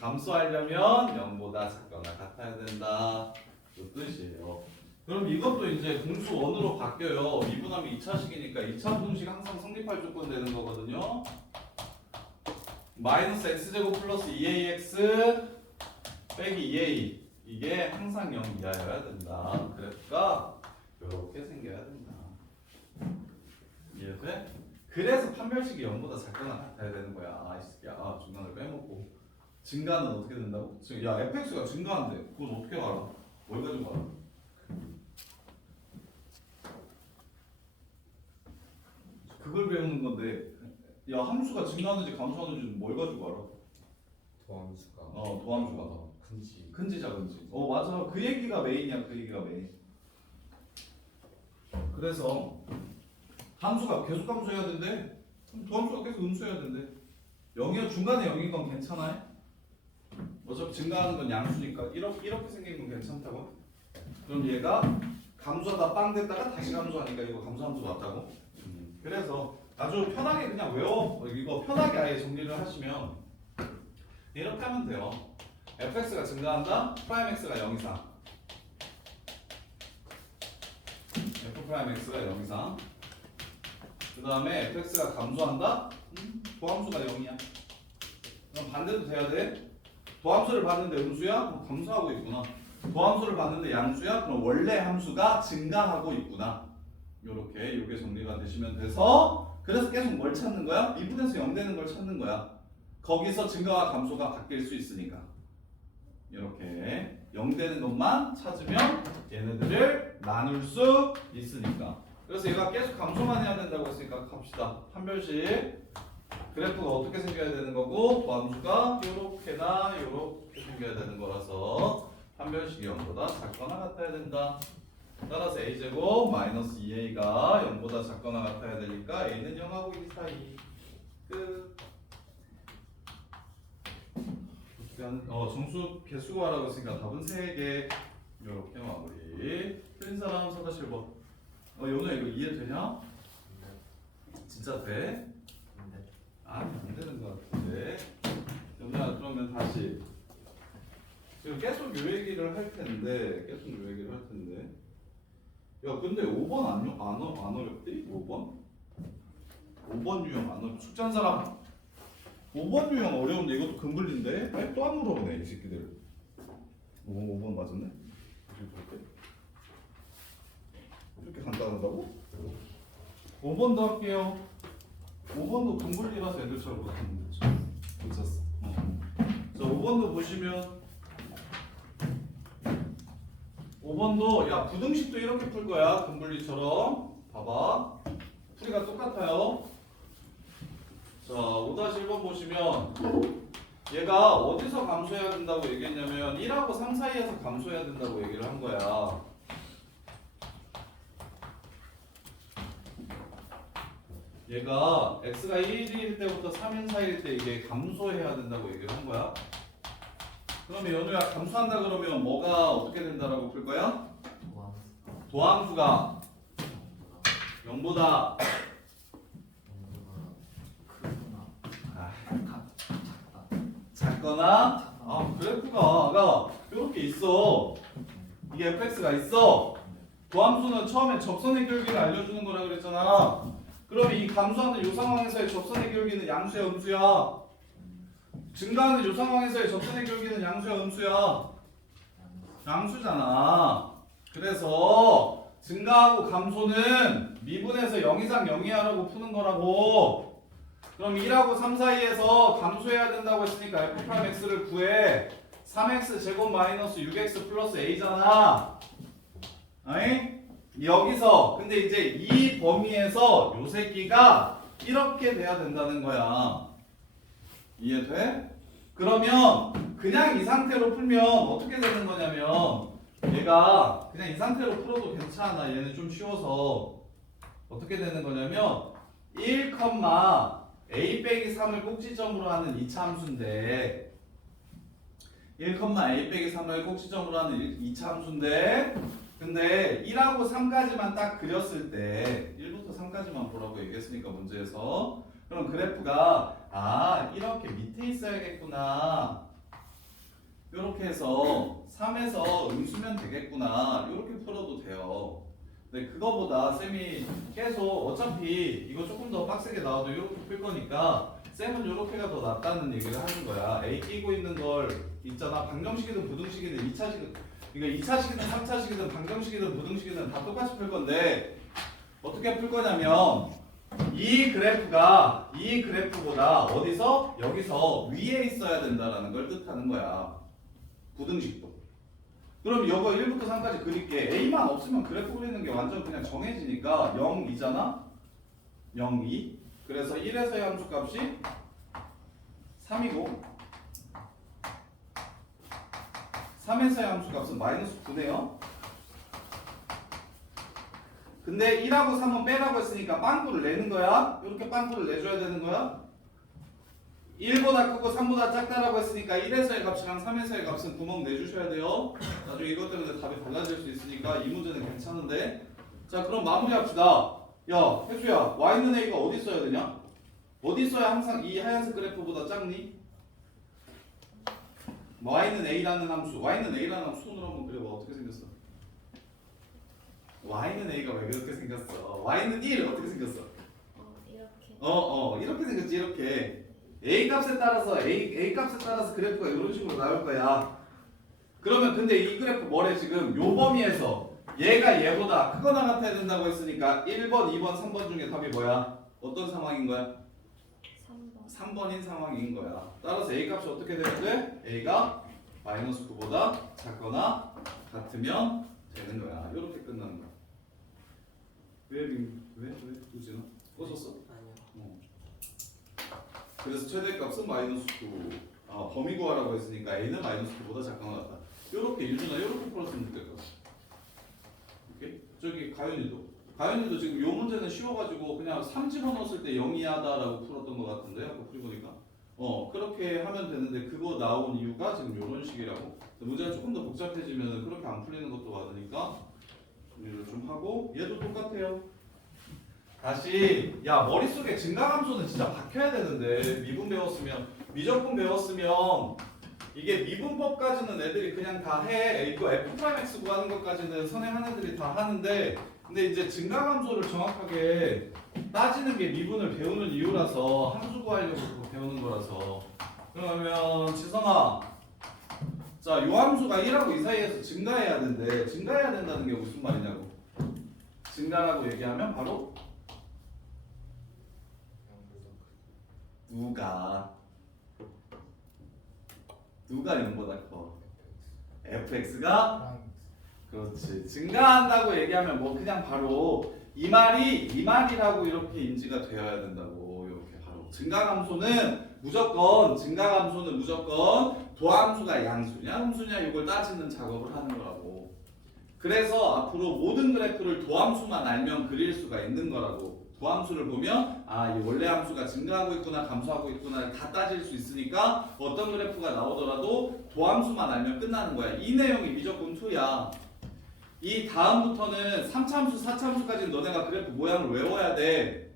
감소하려면 0보다 작거나 같아야 된다. 그 뜻이에요. 그럼 이것도 이제 공수 원으로 바뀌어요. 미분하면 2차식이니까 2차 분식 항상 성립할 조건 되는 거거든요. 마이너스 x제곱 플러스 2ax 빼기 2a 이게 항상 0 이하여야 된다. 그래프가 이렇게 생겨야 된다. 이해돼? 그래서 판별식이 0보다 작거나 같아야 되는 거야. 이 새끼야. 중간을 빼먹고 증가는 어떻게 된다고? 야 fx가 증가한대. 그건 어떻게 알아? 뭘 가지고 알아? 그걸 배우는 건데 야 함수가 증가하는지 감소하는지 뭘 가지고 알아? 도함수가 도함수가 큰지 작은지. 맞아. 그 얘기가 메인이야. 그 얘기가 메인. 그래서 함수가 계속 감소해야 된대. 도함수가 계속 음수해야 된대. 0이 중간에 0인 건 괜찮아요? 어차피 증가하는 건 양수니까 이렇게 생긴 건 괜찮다고? 그럼 얘가 감소하다 빵 됐다가 다시 감소하니까 이거 감소함수 맞다고? 그래서 아주 편하게 그냥 외워. 이거 편하게 아예 정리를 하시면 이렇게 하면 돼요. fx가 증가한다. 프라임 x가 0 이상. f 프라임 x가 0 이상. 그 다음에 fx가 감소한다. 도함수가 0이야. 그럼 반대도 돼야 돼. 도함수를 봤는데 음수야? 그럼 감소하고 있구나. 도함수를 봤는데 양수야? 그럼 원래 함수가 증가하고 있구나. 요렇게 요게 정리가 되시면 돼서 그래서 계속 뭘 찾는 거야? 2분에서 0 되는 걸 찾는 거야. 거기서 증가와 감소가 바뀔 수 있으니까. 이렇게 0 되는 것만 찾으면 얘네들을 나눌 수 있으니까. 그래서 얘가 계속 감소만 해야 된다고 했으니까 갑시다. 판별식 그래프가 어떻게 생겨야 되는 거고 도함수가 요렇게나 요렇게 생겨야 되는 거라서 판별식이 0보다 작거나 같아야 된다. 따라서 a제곱 마이너스 2a가 0보다 작거나 같아야 되니까 a는 0하고 2 사이. 끝. 정수 개수구하라고 했으니까 답은 3개. 요렇게 마무리. 틀린 사람 사다실 번. 연우야 이거 이해되냐? 진짜 돼? 아니 안 되는 것 같은데. 연우야 그러면 다시. 지금 계속 요 얘기를 할 텐데. 야 근데 5번 안 어렵디? 5번? 5번 유형 안 어렵. 숙제한 사람 5번 유형 어려운데 이것도 금블린데? 빨리 또 안 물어보네 이 새끼들. 5번 맞았네? 이렇게 간단하다고? 5번도 할게요. 5번도 금블리라서 애들처럼 못하는 거죠. 괜찮았어. 자 5번도 보시면 5번도 야 부등식도 이렇게 풀 거야. 금분리처럼. 봐봐. 풀이가 똑같아요. 자 5-1번 보시면 얘가 어디서 감소해야 된다고 얘기했냐면 1하고 3 사이에서 감소해야 된다고 얘기를 한 거야. 얘가 x가 1일 때부터 3일 사이일 때 이게 감소해야 된다고 얘기를 한 거야. 그러면 연우야 감소한다 그러면 뭐가 어떻게 된다라고 풀 거야? 도함수가 0보다 작거나 그래프가 이렇게 있어. 이게 fx가 있어. 도함수는 처음에 접선의 기울기를 알려주는 거라 그랬잖아. 그러면 이 감소하는 이 상황에서의 접선의 기울기는 양수야 음수야? 증가하는 이 상황에서의 접선의 기울기는 양수야 음수야? 양수잖아. 그래서 증가하고 감소는 미분에서 0 이상 0 이하라고 푸는 거라고. 그럼 1하고 3 사이에서 감소해야 된다고 했으니까 f'x를 구해. 3x 제곱 마이너스 6x 플러스 a잖아. 아니? 여기서 근데 이제 이 범위에서 요 새끼가 이렇게 돼야 된다는 거야. 이해돼? 그러면 그냥 이 상태로 풀면 어떻게 되는 거냐면 얘가 그냥 이 상태로 풀어도 괜찮아. 얘는 좀 쉬워서 어떻게 되는 거냐면 1, a 빼기 3을 꼭지점으로 하는 2차 함수인데 1, a 빼기 3을 꼭지점으로 하는 2차 함수인데 근데 1하고 3까지만 딱 그렸을 때 1부터 3까지만 보라고 얘기했으니까 문제에서 그럼 그래프가 이렇게 밑에 있어야겠구나 이렇게 해서 3에서 음수면 되겠구나 이렇게 풀어도 돼요. 근데 그거보다 쌤이 계속 어차피 이거 조금 더 빡세게 나와도 이렇게 풀 거니까 쌤은 이렇게가 더 낫다는 얘기를 하는 거야. A 끼고 있는 걸 있잖아. 방정식이든 부등식이든 2차식 이거 2차식이든 3차식이든 방정식이든 부등식이든 다 똑같이 풀 건데 어떻게 풀 거냐면 이 그래프보다 어디서? 여기서 위에 있어야 된다라는 걸 뜻하는 거야. 부등식도. 그럼 이거 1부터 3까지 그릴게. A만 없으면 그래프 그리는 게 완전 그냥 정해지니까 0, 2잖아? 0, 2. 그래서 1에서의 함수값이 3이고 3에서의 함수값은 마이너스 9네요. 근데 1하고 3은 빼라고 했으니까 빵꾸를 내는 거야. 이렇게 빵꾸를 내줘야 되는 거야. 1보다 크고 3보다 작다라고 했으니까 1에서의 값이랑 3에서의 값은 구멍 내주셔야 돼요. 나중에 이것 때문에 답이 달라질 수 있으니까 이 문제는 괜찮은데. 자 그럼 마무리합시다. 야 혜수야 y는 a가 어디 있어야 되냐? 어디 있어야 항상 이 하얀색 그래프보다 작니? y는 a라는 함수 손으로 한번 그려봐. 어떻게 생겼어? y는 a가 왜 그렇게 생겼어? y는 1 어떻게 생겼어? 이렇게. 이렇게 생겼지. 이렇게 A 값에 따라서 A 값에 따라서 그래프가 이런 식으로 나올 거야. 그러면 근데 이 그래프 뭐래 지금 요 범위에서 얘가 얘보다 크거나 같아야 된다고 했으니까 1번, 2번, 3번 중에 답이 뭐야? 어떤 상황인 거야? 3번. 3번인 상황인 거야. 따라서 A 값이 어떻게 되면 돼? A가 마이너스 9보다 작거나 같으면 되는 거야. 이렇게 끝나는 거야. 왜 우진아? 꺼졌어? 아니요. 그래서 최대값은 마이너스 9. 범위 구하라고 했으니까 A는 마이너스 9보다 작거나 같다. 요렇게 유준아 요렇게 풀었으면 될 거야. 오케이? 저기 가연이도 지금 요 문제는 쉬워가지고 그냥 3 집어넣었을 때 0 이하다라고 풀었던 것 같은데 아까 풀어보니까 그렇게 하면 되는데 그거 나온 이유가 지금 요런 식이라고. 문제가 조금 더 복잡해지면 그렇게 안 풀리는 것도 많으니까 정리를 좀 하고 얘도 똑같아요. 다시 야 머릿속에 증가함수는 진짜 박혀야 되는데 미적분 배웠으면 이게 미분법까지는 애들이 그냥 다 해. 이거 F'X 구하는 것까지는 선행하는 애들이 다 하는데 근데 이제 증가함수를 정확하게 따지는 게 미분을 배우는 이유라서 함수 구하려고 배우는 거라서. 그러면 지성아 자 요 함수가 1하고 2 사이에서 증가해야 된다는 게 무슨 말이냐고. 증가라고 얘기하면 바로 누가 0보다 커? fx가 그렇지. 증가한다고 얘기하면 뭐 그냥 바로 이 말이라고 이렇게 인지가 되어야 된다고. 이렇게 바로 증가함수는 무조건 도함수가 양수냐 음수냐 이걸 따지는 작업을 하는 거라고. 그래서 앞으로 모든 그래프를 도함수만 알면 그릴 수가 있는 거라고. 도함수를 보면 이 원래 함수가 증가하고 있구나 감소하고 있구나 다 따질 수 있으니까 어떤 그래프가 나오더라도 도함수만 알면 끝나는 거야. 이 내용이 미적분 2야. 이 다음부터는 3차함수, 4차함수까지는 너네가 그래프 모양을 외워야 돼.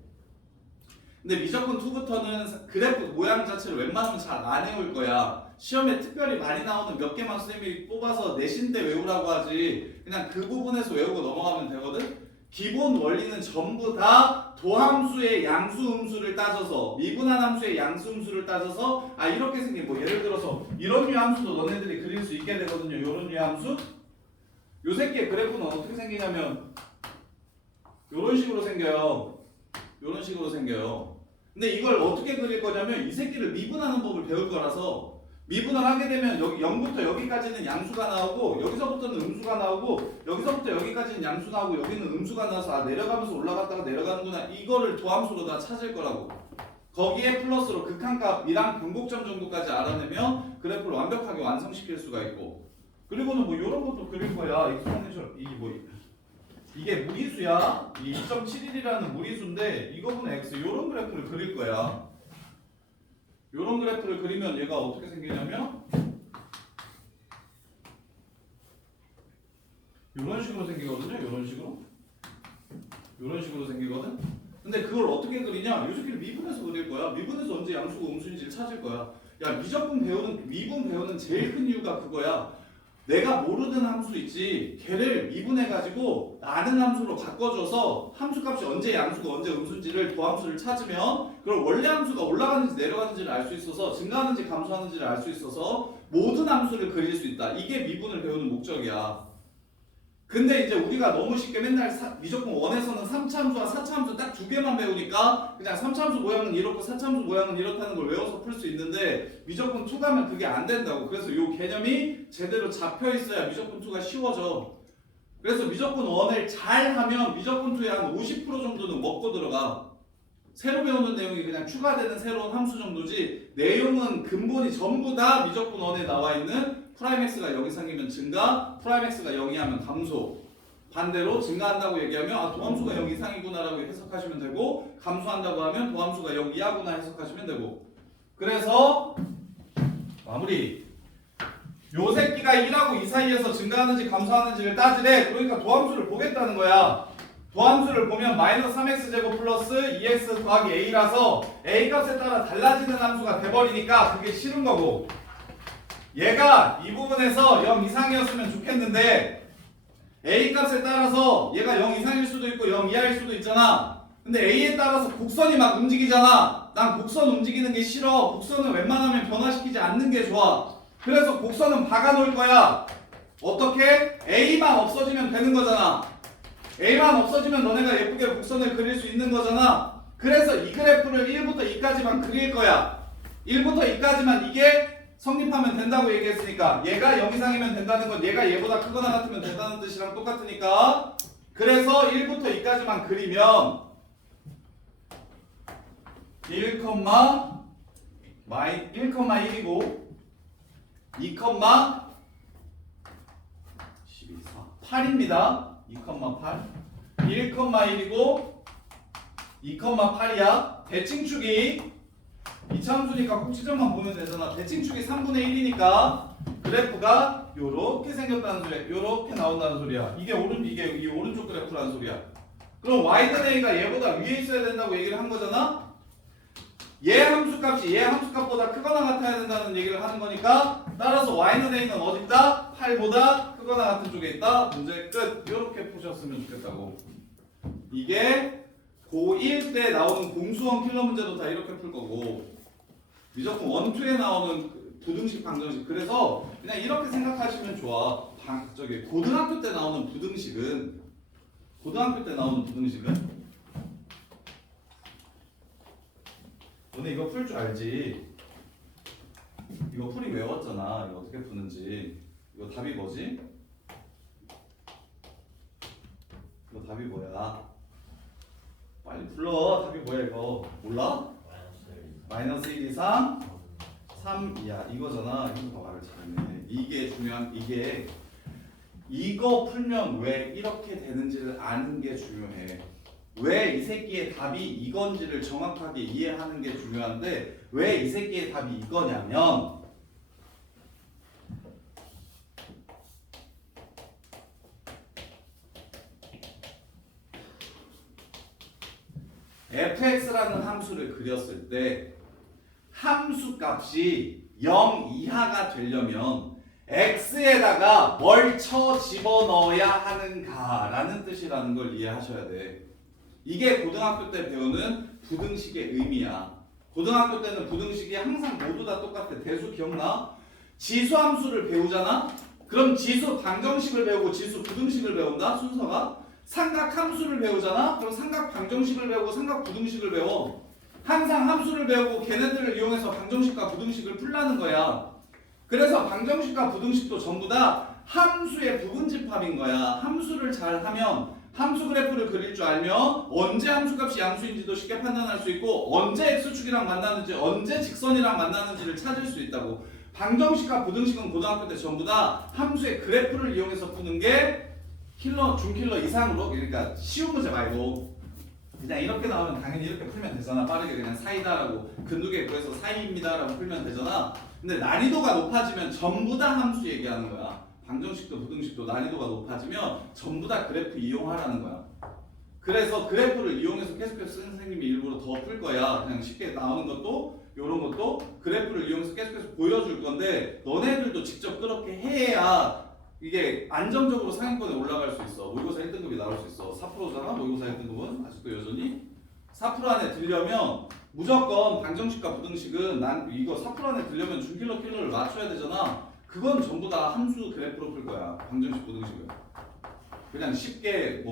근데 미적분 2부터는 그래프 모양 자체를 웬만하면 잘 안 외울 거야. 시험에 특별히 많이 나오는 몇 개만 선생님이 뽑아서 내신 때 외우라고 하지 그냥 그 부분에서 외우고 넘어가면 되거든. 기본 원리는 전부 다 도함수의 양수 음수를 따져서 미분한 함수의 양수 음수를 따져서 이렇게 생긴 뭐 예를 들어서 이런 류 함수도 너네들이 그릴 수 있게 되거든요. 이런 류 함수 요 새끼의 그래프는 어떻게 생기냐면 요런 식으로 생겨요. 근데 이걸 어떻게 그릴 거냐면 이 새끼를 미분하는 법을 배울 거라서 미분을 하게 되면 여기 0부터 여기까지는 양수가 나오고 여기서부터는 음수가 나오고 여기서부터 여기까지는 양수 나오고 여기는 음수가 나와서 내려가면서 올라갔다가 내려가는구나 이거를 도함수로 다 찾을 거라고. 거기에 플러스로 극한값이랑 변곡점 정도까지 알아내면 그래프를 완벽하게 완성시킬 수가 있고 그리고는 뭐 이런 것도 그릴 거야. 익스포넨셜 이게 무리수야. 이 2.71이라는 무리수인데 이거분의 x 이런 그래프를 그릴 거야. 이런 그래프를 그리면 얘가 어떻게 생기냐면 이런 식으로 생기거든요. 이런 식으로 생기거든. 근데 그걸 어떻게 그리냐? 이 새끼를 미분해서 그릴 거야. 미분해서 언제 양수고 음수인지를 찾을 거야. 야 미분 배우는 제일 큰 이유가 그거야. 내가 모르는 함수 있지. 걔를 미분해가지고 아는 함수로 바꿔줘서 함수값이 언제 양수고 언제 음수인지를 도함수를 찾으면 그럼 원래 함수가 올라가는지 내려가는지를 알 수 있어서 증가하는지 감소하는지를 알 수 있어서 모든 함수를 그릴 수 있다. 이게 미분을 배우는 목적이야. 근데 이제 우리가 너무 쉽게 맨날 미적분 1에서는 3차 함수와 4차 함수 딱 두 개만 배우니까 그냥 3차 함수 모양은 이렇고 4차 함수 모양은 이렇다는 걸 외워서 풀 수 있는데 미적분 2 가면 그게 안 된다고. 그래서 이 개념이 제대로 잡혀 있어야 미적분 2가 쉬워져. 그래서 미적분 1을 잘 하면 미적분 2의 한 50% 정도는 먹고 들어가. 새로 배우는 내용이 그냥 추가되는 새로운 함수 정도지 내용은 근본이 전부 다 미적분 1에 나와 있는 프라임 x가 0 이상이면 증가, 프라임 x가 0이하면 감소. 반대로 증가한다고 얘기하면 도함수가 0 이상이구나라고 해석하시면 되고 감소한다고 하면 도함수가 0 이하구나 해석하시면 되고. 그래서 마무리. 요 새끼가 1하고 2 사이에서 증가하는지 감소하는지를 따지래. 그러니까 도함수를 보겠다는 거야. 도함수를 보면 마이너스 3x제곱 플러스 2x 더하기 a라서 a 값에 따라 달라지는 함수가 돼버리니까 그게 싫은 거고 얘가 이 부분에서 0 이상이었으면 좋겠는데 a 값에 따라서 얘가 0 이상일 수도 있고 0 이하일 수도 있잖아. 근데 A에 따라서 곡선이 막 움직이잖아. 난 곡선 움직이는 게 싫어. 곡선은 웬만하면 변화시키지 않는 게 좋아. 그래서 곡선은 박아놓을 거야. 어떻게? A만 없어지면 되는 거잖아. A만 없어지면 너네가 예쁘게 곡선을 그릴 수 있는 거잖아. 그래서 이 그래프를 1부터 2까지만 그릴 거야. 1부터 2까지만 이게 성립하면 된다고 얘기했으니까 얘가 0 이상이면 된다는 건 얘가 얘보다 크거나 같으면 된다는 뜻이랑 똑같으니까 그래서 1부터 2까지만 그리면 1,1이고 2, 8입니다. 2,8 1,1이고 2,8이야. 대칭축이 이차함수니까 꼭 지점만 보면 되잖아. 대칭축이 3분의 1이니까 그래프가 요렇게 생겼다는 소리야. 요렇게 나온다는 소리야. 이게 이 오른쪽 그래프라는 소리야. 그럼 y는 a가 얘보다 위에 있어야 된다고 얘기를 한 거잖아. 얘 함수값이 얘 함수값보다 크거나 같아야 된다는 얘기를 하는 거니까 따라서 y는 a는 어디 있다? 8보다 크거나 같은 쪽에 있다. 문제 끝. 요렇게 푸셨으면 좋겠다고. 이게 고1 때 나오는 공수원 킬러 문제도 다 이렇게 풀 거고 무조건 1, 2에 나오는 부등식, 방정식. 그래서 그냥 이렇게 생각하시면 좋아. 고등학교 때 나오는 부등식은 너네 이거 풀 줄 알지? 이거 풀이 외웠잖아. 이거 어떻게 푸는지. 이거 답이 뭐지? 이거 답이 뭐야? 빨리 불러. 답이 뭐야 이거? 몰라? 마이너스 1 이상 3 이하 이거잖아. 이거 말을 잘했네. 이게 중요한 이게 이거 풀면 왜 이렇게 되는지를 아는 게 중요해. 왜 이 새끼의 답이 이건지를 정확하게 이해하는 게 중요한데 왜 이 새끼의 답이 이거냐면 fx라는 함수를 그렸을 때 함수 값이 0 이하가 되려면 x에다가 뭘 쳐 집어넣어야 하는가라는 뜻이라는 걸 이해하셔야 돼. 이게 고등학교 때 배우는 부등식의 의미야. 고등학교 때는 부등식이 항상 모두 다 똑같아. 대수 기억나? 지수 함수를 배우잖아? 그럼 지수 방정식을 배우고 지수 부등식을 배운다? 순서가? 삼각 함수를 배우잖아? 그럼 삼각 방정식을 배우고 삼각 부등식을 배워. 항상 함수를 배우고 걔네들을 이용해서 방정식과 부등식을 풀라는 거야. 그래서 방정식과 부등식도 전부 다 함수의 부분집합인 거야. 함수를 잘 하면 함수 그래프를 그릴 줄 알면 언제 함수값이 양수인지도 쉽게 판단할 수 있고 언제 x축이랑 만나는지 언제 직선이랑 만나는지를 찾을 수 있다고. 방정식과 부등식은 고등학교 때 전부 다 함수의 그래프를 이용해서 푸는 게 중킬러 이상으로, 그러니까 쉬운 문제 말고 그냥 이렇게 나오면 당연히 이렇게 풀면 되잖아. 빠르게 그냥 사이다라고 근두개 구해서 사이입니다라고 풀면 되잖아. 근데 난이도가 높아지면 전부 다 함수 얘기하는 거야. 방정식도 부등식도 난이도가 높아지면 전부 다 그래프 이용하라는 거야. 그래서 그래프를 이용해서 계속해서 선생님이 일부러 더 풀 거야. 그냥 쉽게 나오는 것도 이런 것도 그래프를 이용해서 계속해서 보여줄 건데 너네들도 직접 그렇게 해야 이게 안정적으로 상위권에 올라갈 수 있어. 모의고사 1등급이 나올 수 있어. 4%잖아. 모의고사 1등급은 아직도 여전히 4% 안에 들려면 무조건 방정식과 부등식은 난 이거 4% 안에 들려면 중킬러 킬러를 맞춰야 되잖아. 그건 전부 다 함수 그래프로 풀 거야. 방정식 부등식은. 그냥 쉽게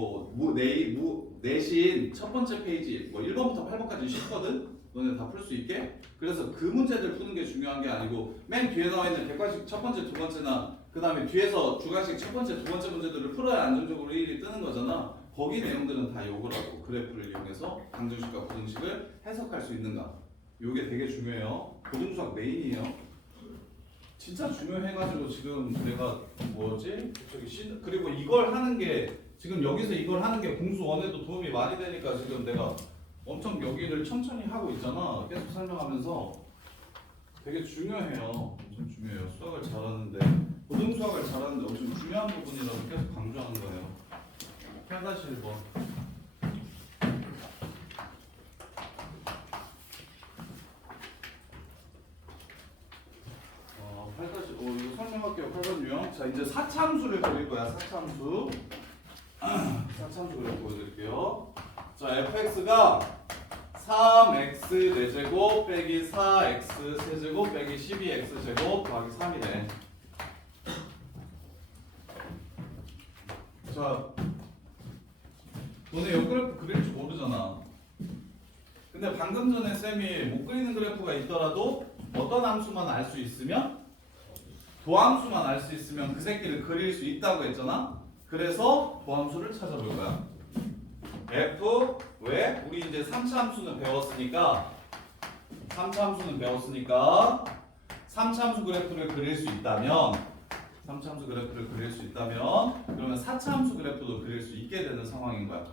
내신 첫 번째 페이지 1번부터 8번까지 쉽거든. 너네 다 풀 수 있게. 그래서 그 문제들 푸는 게 중요한 게 아니고 맨 뒤에 나와 있는 객관식 첫 번째, 두 번째나 그 다음에 뒤에서 주관식 첫 번째, 두 번째 문제들을 풀어야 안정적으로 1이 뜨는 거잖아. 거기 내용들은 다 요거라고. 그래프를 이용해서 방정식과 부등식을 해석할 수 있는가. 요게 되게 중요해요. 고등수학 메인이에요. 진짜 중요해가지고 지금 내가 그리고 이걸 하는 게 지금 여기서 이걸 하는 게 공수 원에도 도움이 많이 되니까 지금 내가 엄청 여기를 천천히 하고 있잖아. 계속 설명하면서 되게 중요해요. 엄청 중요해요. 수학을 잘하는데 고등수학을 잘하는데 엄청 중요한 부분이라서 계속 강조하는 거예요. 8-1번. 8-5 이거 설명할게요. 8번 유형. 자 이제 사차함수를 그릴 거야. 사차함수. 사차함수 그려 보여드릴게요. 자, fx가 3x 4제곱 빼기 4x 세제곱 빼기 12x 제곱 더하기 3이네. 자, 너네 이 그래프 그릴 줄 모르잖아. 근데 방금 전에 쌤이 못 그리는 그래프가 있더라도 어떤 함수만 알 수 있으면, 도함수만 알 수 있으면 그 새끼를 그릴 수 있다고 했잖아. 그래서 도함수를 찾아볼 거야. f 왜? 우리 이제 3차 함수는 배웠으니까 3차 함수 그래프를 그릴 수 있다면 3차 함수 그래프를 그릴 수 있다면 그러면 4차 함수 그래프도 그릴 수 있게 되는 상황인 거야.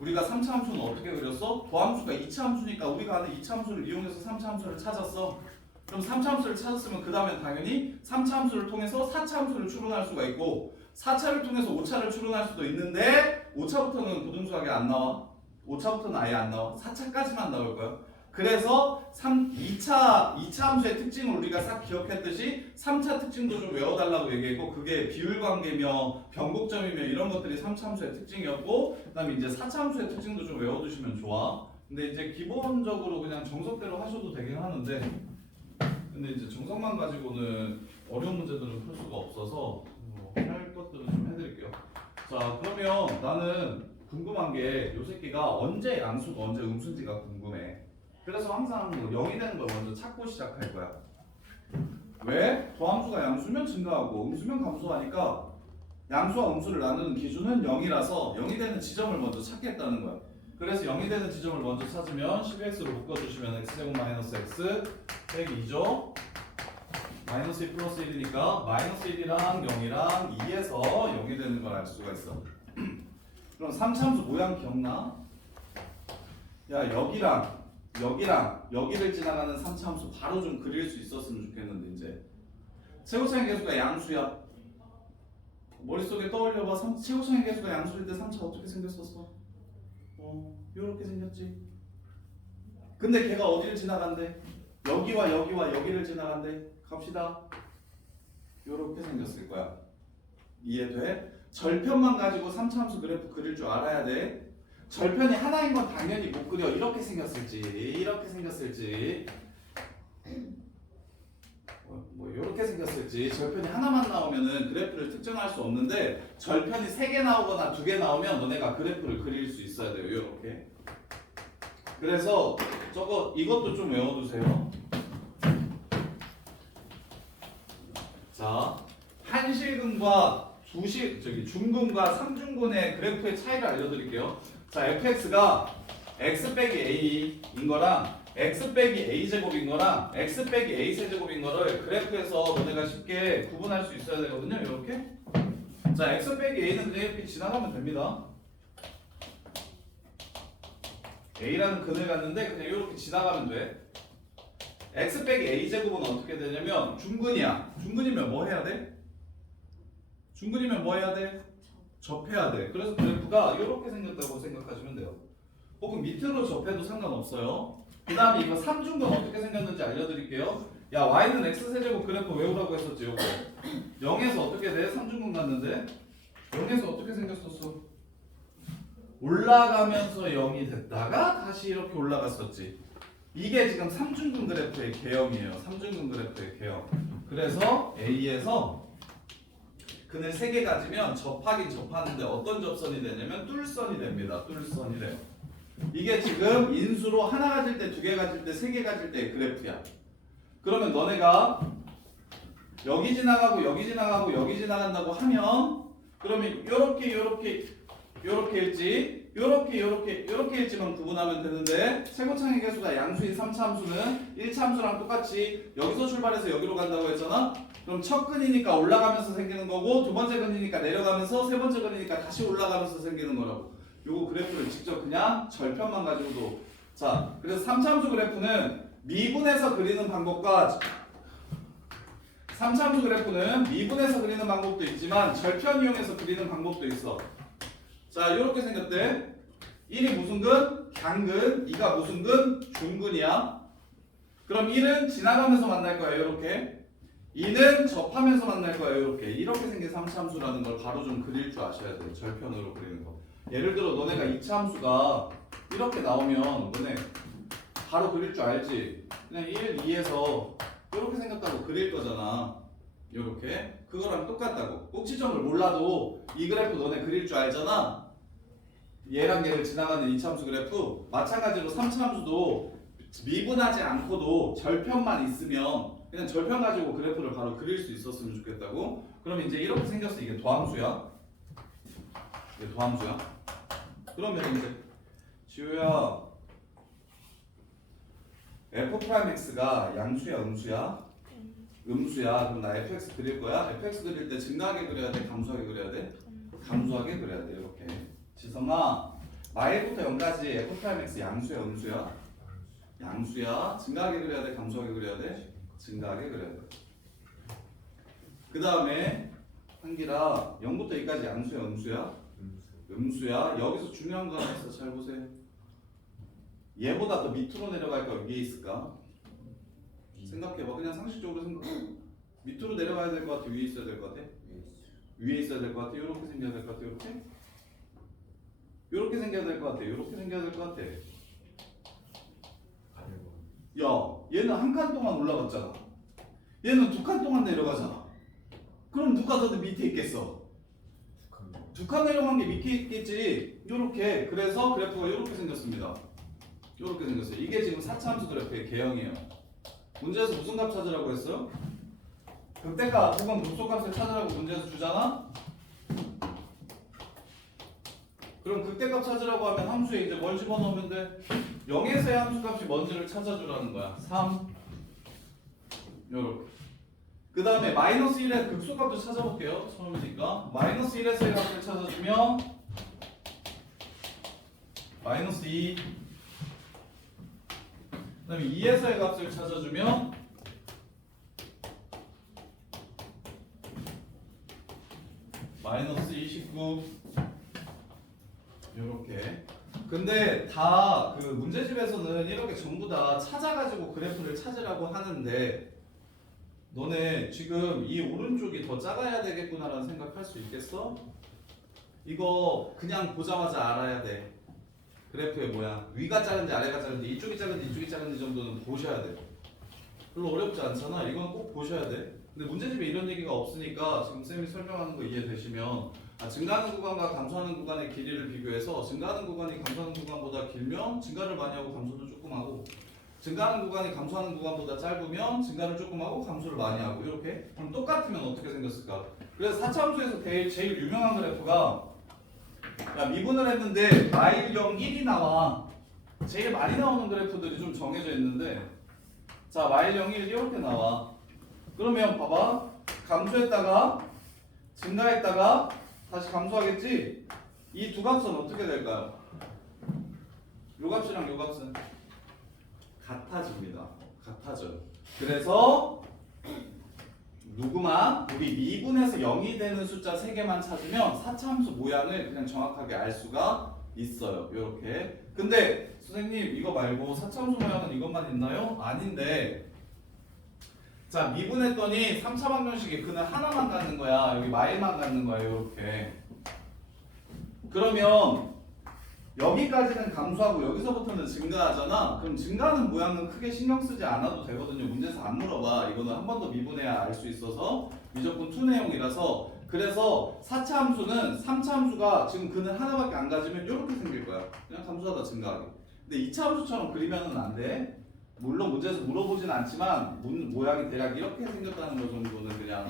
우리가 3차 함수는 어떻게 그렸어? 도함수가 2차 함수니까 우리가 아는 2차 함수를 이용해서 3차 함수를 찾았어. 그럼 3차 함수를 찾았으면 그 다음엔 당연히 3차 함수를 통해서 4차 함수를 추론할 수가 있고 4차를 통해서 5차를 추론할 수도 있는데 5차부터는 부등수학이 안 나와. 5차부터는 아예 안 나와. 4차까지만 나올 거야. 그래서 2차 함수의 특징을 우리가 싹 기억했듯이 3차 특징도 좀 외워달라고 얘기했고 그게 비율관계며 변곡점이며 이런 것들이 3차 함수의 특징이었고 그 다음에 이제 4차 함수의 특징도 좀 외워두시면 좋아. 근데 이제 기본적으로 그냥 정석대로 하셔도 되긴 하는데 근데 이제 정석만 가지고는 어려운 문제들은 풀 수가 없어서 할 것들은 좀 해드릴게요. 자, 그러면 나는 궁금한 게 요 새끼가 언제 양수가 언제 음수인지가 궁금해. 그래서 항상 0이 되는 걸 먼저 찾고 시작할 거야. 왜? 도함수가 양수면 증가하고 음수면 감소하니까 양수와 음수를 나누는 기준은 0이라서 0이 되는 지점을 먼저 찾겠다는 거야. 그래서 0이 되는 지점을 먼저 찾으면 12x로 묶어주시면 x제곱 마이너스 x 빼기 2죠. 마이너스 2 플러스 1이니까 마이너스 1이랑 0이랑 2에서 0이 되는 걸 알 수가 있어. 그럼 3차함수 모양 기억나? 야, 여기를 지나가는 3차함수 바로 좀 그릴 수 있었으면 좋겠는데 이제 최고차의 계수가 양수야. 머릿속에 떠올려봐. 최고차의 계수가 양수일 때 3차 어떻게 생겼었어? 요렇게 생겼지. 근데 걔가 어디를 지나간대? 여기와 여기를 지나간대. 갑시다. 요렇게 생겼을 거야. 이해돼? 절편만 가지고 3차 함수 그래프 그릴 줄 알아야 돼. 절편이 하나인 건 당연히 못 그려. 이렇게 생겼을지 뭐 이렇게 생겼을지 절편이 하나만 나오면은 그래프를 특정할 수 없는데 절편이 3개 나오거나 2개 나오면 너네가 그래프를 그릴 수 있어야 돼요. 이렇게. 그래서 이것도 좀 외워두세요. 자, 한실근과 중근과 삼중근의 그래프의 차이를 알려드릴게요. 자, fx가 x 빼기 a인 거랑 x 빼기 a 제곱인 거랑 x 빼기 a 세제곱인 거를 그래프에서 너네가 쉽게 구분할 수 있어야 되거든요. 이렇게. 자, x 빼기 a는 그냥 이렇게 지나가면 됩니다. a라는 근을 갖는데 그냥 이렇게 지나가면 돼. x 빼기 a 제곱은 어떻게 되냐면 중근이야. 중근이면 뭐 해야 돼? 접해야 돼. 그래서 그래프가 이렇게 생겼다고 생각하시면 돼요. 혹은 밑으로 접해도 상관없어요. 그 다음에 이거 3중근 어떻게 생겼는지 알려드릴게요. 야, y는 x세제곱 그래프 외우라고 했었지. 요거 0에서 어떻게 돼? 3중근 갔는데 0에서 어떻게 생겼었어? 올라가면서 0이 됐다가 다시 이렇게 올라갔었지. 이게 지금 3중근 그래프의 개형이에요. 3중근 그래프의 개형. 그래서 A에서 근을 3개 가지면 접하긴 접하는데 어떤 접선이 되냐면 뚫선이 됩니다. 뚫선이 돼요. 이게 지금 인수로 하나 가질 때, 2개 가질 때, 3개 가질 때의 그래프야. 그러면 너네가 여기 지나가고 여기 지나가고 여기 지나간다고 하면 그러면 요렇게 일지만 구분하면 되는데 최고차의 계수가 양수인 3차 함수는 1차 함수랑 똑같이 여기서 출발해서 여기로 간다고 했잖아. 그럼 첫 근이니까 올라가면서 생기는 거고 두 번째 근이니까 내려가면서 세 번째 근이니까 다시 올라가면서 생기는 거라고. 요거 그래프를 직접 그냥 절편만 가지고도. 자, 그래서 3차 함수 그래프는 미분해서 그리는 방법과 3차 함수 그래프는 미분해서 그리는 방법도 있지만 절편 이용해서 그리는 방법도 있어. 자, 이렇게 생겼대. 1이 무슨 근? 강근. 2가 무슨 근? 중근이야. 그럼 1은 지나가면서 만날 거야. 이렇게. 2는 접하면서 만날 거야. 이렇게 생긴 3차 함수라는 걸 바로 좀 그릴 줄 아셔야 돼요. 절편으로 그리는 거. 예를 들어 너네가 2차 함수가 이렇게 나오면 너네 바로 그릴 줄 알지? 그냥 1, 2에서 이렇게 생겼다고 그릴 거잖아. 이렇게 그거랑 똑같다고. 꼭지점을 몰라도 이 그래프 너네 그릴 줄 알잖아. 얘랑 얘를 지나가는 이차함수 그래프 마찬가지로 3차 함수도 미분하지 않고도 절편만 있으면 그냥 절편 가지고 그래프를 바로 그릴 수 있었으면 좋겠다고. 그럼 이제 이렇게 생겼어. 이게 도함수야. 이게 도함수야. 그러면 이제 지우야 f'x가 양수야 음수야? 음수야. 그럼 나 fx 그릴 거야. fx 그릴 때 증가하게 그려야 돼? 감소하게 그려야 돼? 감소하게 그려야 돼. 이렇게. 지성아 마일부터 0까지 f'x 양수야 음수야? 양수야. 증가하게 그려야 돼? 감소하게 그려야 돼? 증가하게 그려야 돼. 그 다음에 한기라 0부터 2까지 양수야 음수야? 음수야. 여기서 중요한 거 하나 있어. 잘 보세요. 얘보다 더 밑으로 내려갈까 위에 있을까? 생각해봐. 그냥 상식적으로 생각해. 밑으로 내려가야 될 것 같아? 위에 있어야 될 것 같아? 위에 있어야 될 것 같아? 이렇게 생겨야 될 것 같아? 이렇게? 이렇게 생겨야 될 것 같아? 이렇게 생겨야 될 것 같아? 야, 얘는 한 칸 동안 올라갔잖아. 얘는 두 칸 동안 내려가잖아. 그럼 누가 더 밑에 있겠어? 두 칸 내려간 게 밑에 있겠지. 요렇게. 그래서 그래프가 요렇게 생겼습니다. 요렇게 생겼어요. 이게 지금 4차 함수 그래프의 개형이에요. 문제에서 무슨 값 찾으라고 했어요? 극대값 혹은 극소값을 찾으라고 문제에서 주잖아? 그럼 극대값 찾으라고 하면 함수에 이제 뭘 집어넣으면 돼? 0에서의 함수값이 뭔지를 찾아주라는 거야. 3 요렇게. 그 다음에 마이너스 1의 극소값도 찾아볼게요. 처음이니까 마이너스 1에서의 값을 찾아주면 마이너스 2. 그 다음에 2에서의 값을 찾아주면 마이너스 29. 요렇게. 근데 다 그 문제집에서는 이렇게 전부 다 찾아가지고 그래프를 찾으라고 하는데 너네 지금 이 오른쪽이 더 작아야 되겠구나라는 생각할 수 있겠어? 이거 그냥 보자마자 알아야 돼. 그래프의 모양. 위가 작은지 아래가 작은지 이쪽이 작은지 이쪽이 작은지 정도는 보셔야 돼. 별로 어렵지 않잖아. 이건 꼭 보셔야 돼. 근데 문제집에 이런 얘기가 없으니까 지금 쌤이 설명하는 거 이해되시면 증가하는 구간과 감소하는 구간의 길이를 비교해서 증가하는 구간이 감소하는 구간보다 길면 증가를 많이 하고 감소를 조금 하고 증가하는 구간이 감소하는 구간보다 짧으면 증가를 조금 하고 감소를 많이 하고 이렇게. 그럼 똑같으면 어떻게 생겼을까? 그래서 4차 함수에서 제일 유명한 그래프가 야 미분을 했는데 마일령 1이 나와. 제일 많이 나오는 그래프들이 좀 정해져 있는데 자 마일령 1 이렇게 나와. 그러면 봐봐. 감소했다가 증가했다가 다시 감소하겠지? 이 두 값은 어떻게 될까요? 요 값이랑 요 값은 같아집니다. 같아져요. 그래서 누구만 우리 미분에서 0이 되는 숫자 3개만 찾으면 4차 함수 모양을 그냥 정확하게 알 수가 있어요. 이렇게. 근데 선생님 이거 말고 4차 함수 모양은 이것만 있나요? 아닌데 자 미분했더니 3차 방정식이 그는 하나만 갖는 거야. 여기 마일만 갖는 거야. 이렇게. 그러면 여기까지는 감소하고 여기서부터는 증가하잖아. 그럼 증가하는 모양은 크게 신경 쓰지 않아도 되거든요. 문제에서 안 물어봐. 이거는 한 번 더 미분해야 알 수 있어서 미적분 2 내용이라서. 그래서 4차 함수는 3차 함수가 지금 그는 하나밖에 안 가지면 이렇게 생길 거야. 그냥 감소하다 증가하게. 근데 2차 함수처럼 그리면은 안 돼. 물론 문제에서 물어보진 않지만 모양이 대략 이렇게 생겼다는 거 정도는 그냥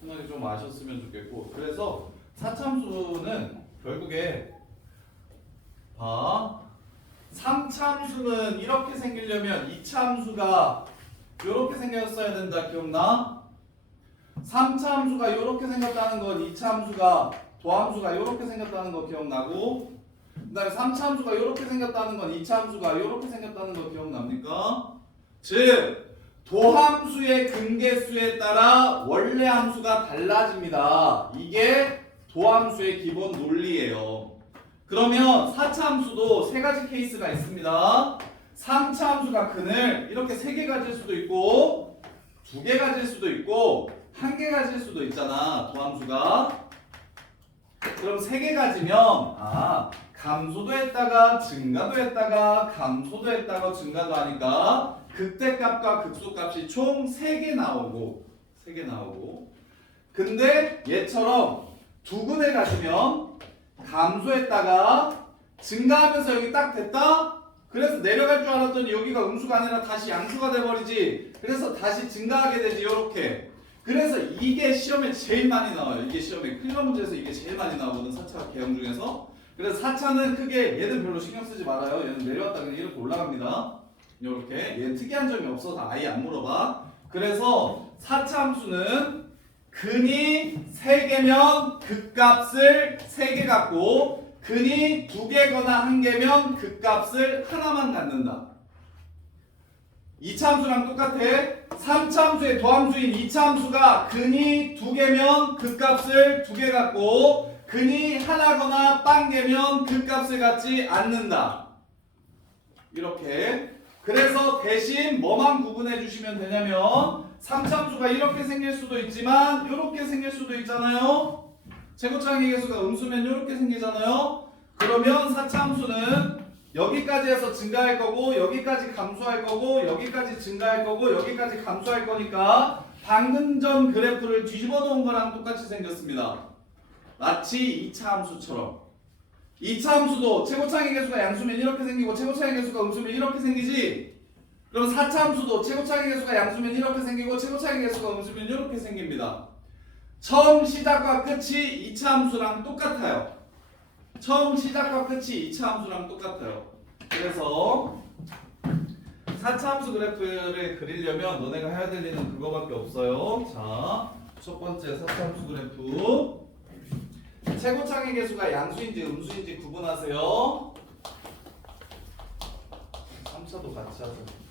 생각이 좀 아셨으면 좋겠고. 그래서 4차 함수는 결국에 3차 함수는 이렇게 생기려면 2차 함수가 이렇게 생겼어야 된다. 기억나? 3차 함수가 이렇게 생겼다는 건 2차 함수가 도함수가 이렇게 생겼다는 거 기억나고 그 다음에 3차 함수가 이렇게 생겼다는 건 2차 함수가 이렇게 생겼다는 거 기억납니까? 즉 도함수의 근계수에 따라 원래 함수가 달라집니다. 이게 도함수의 기본 논리예요. 그러면 4차 함수도 3가지 케이스가 있습니다. 3차 함수가 근을 이렇게 3개 가질 수도 있고 2개 가질 수도 있고 1개 가질 수도 있잖아. 도함수가. 그럼 3개 가지면 감소도 했다가 증가도 했다가 감소도 했다가 증가도 하니까 극대값과 극소값이 총 3개 나오고 근데 얘처럼 두 군에 가시면 감소했다가 증가하면서 여기 딱 됐다? 그래서 내려갈 줄 알았더니 여기가 음수가 아니라 다시 양수가 돼버리지. 그래서 다시 증가하게 되지 요렇게. 그래서 이게 시험에 제일 많이 나와요. 이게 시험에 클리어 문제에서 이게 제일 많이 나오거든 4차 개형 중에서. 그래서 4차는 크게 얘는 별로 신경 쓰지 말아요. 얘는 내려왔다 그냥 이렇게 올라갑니다. 요렇게. 얘는 특이한 점이 없어서 아예 안 물어봐. 그래서 4차 함수는 근이 3개면 극값을 3개 갖고 근이 2개거나 1개면 극값을 하나만 갖는다. 2차 함수랑 똑같아. 3차 함수의 도함수인 2차 함수가 근이 2개면 극값을 2개 갖고 근이 하나거나 빵개면 극값을 갖지 않는다. 이렇게. 그래서 대신 뭐만 구분해 주시면 되냐면 3차 함수가 이렇게 생길 수도 있지만 이렇게 생길 수도 있잖아요. 최고차항의 개수가 음수면 이렇게 생기잖아요. 그러면 4차 함수는 여기까지 해서 증가할 거고 여기까지 감소할 거고 여기까지 증가할 거고 여기까지 감소할 거니까 방금 전 그래프를 뒤집어 놓은 거랑 똑같이 생겼습니다. 마치 2차 함수처럼. 2차 함수도 최고차항의 개수가 양수면 이렇게 생기고 최고차항의 개수가 음수면 이렇게 생기지. 그럼 4차 함수도 최고차항의 개수가 양수면 이렇게 생기고 최고차항의 개수가 음수면 이렇게 생깁니다. 처음 시작과 끝이 2차 함수랑 똑같아요. 처음 시작과 끝이 2차 함수랑 똑같아요. 그래서 4차 함수 그래프를 그리려면 너네가 해야 될 일은 그거밖에 없어요. 자, 첫 번째 4차 함수 그래프. 최고차항의 개수가 양수인지 음수인지 구분하세요. 3차도 같이 하세요.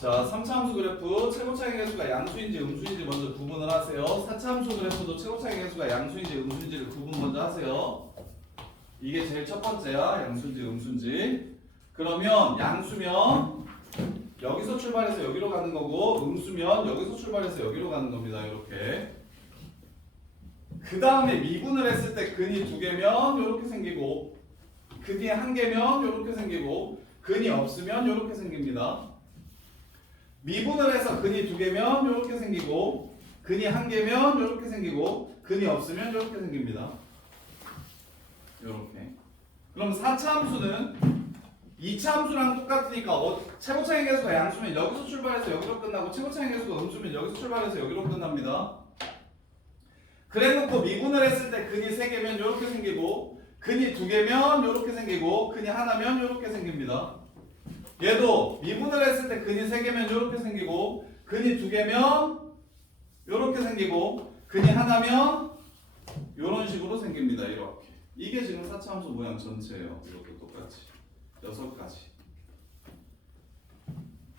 자, 3차 함수 그래프 최고차항의 개수가 양수인지 음수인지 먼저 구분을 하세요. 4차 함수 그래프도 최고차항의 개수가 양수인지 음수인지를 구분 먼저 하세요. 이게 제일 첫 번째야. 양수인지 음수인지. 그러면 양수면 여기서 출발해서 여기로 가는 거고 음수면 여기서 출발해서 여기로 가는 겁니다. 이렇게. 그 다음에 미분을 했을 때 근이 2개면 이렇게 생기고 근이 1개면 이렇게 생기고 근이 없으면 이렇게 생깁니다. 미분을 해서 근이 2개면 이렇게 생기고 근이 1개면 이렇게 생기고 근이 없으면 이렇게 생깁니다. 이렇게. 그럼 4차 함수는 2차 함수랑 똑같으니까 최고차항의 개수가 양수면 여기서 출발해서 여기로 끝나고 최고차항의 개수가 음수면 여기서 출발해서 여기로 끝납니다. 그래놓고 미분을 했을 때 근이 3개면 이렇게 생기고 근이 2개면 이렇게 생기고 근이 하나면 이렇게 생깁니다. 얘도 미분을 했을 때 근이 3개면 이렇게 생기고 근이 2개면 이렇게 생기고 근이 하나면 이런 식으로 생깁니다. 이렇게. 이게 지금 4차 함수 모양 전체예요. 이것도 똑같이 6가지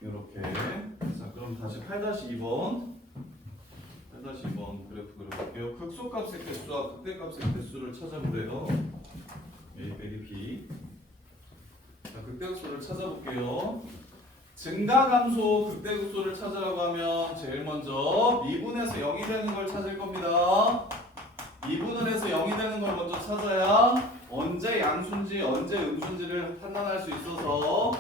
이렇게. 자, 그럼 다시 8-2번 그래프 그려볼게요. 극소값의 개수와 극대값의 개수를 찾아보래요. A 빼기 B. 자, 극대극소를 찾아볼게요. 증가감소 극대극소를 찾으라고 하면 제일 먼저 미분에서 0이 되는 걸 찾을 겁니다. 미분을 해서 0이 되는 걸 먼저 찾아야 언제 양수인지 언제 음수인지를 판단할 수 있어서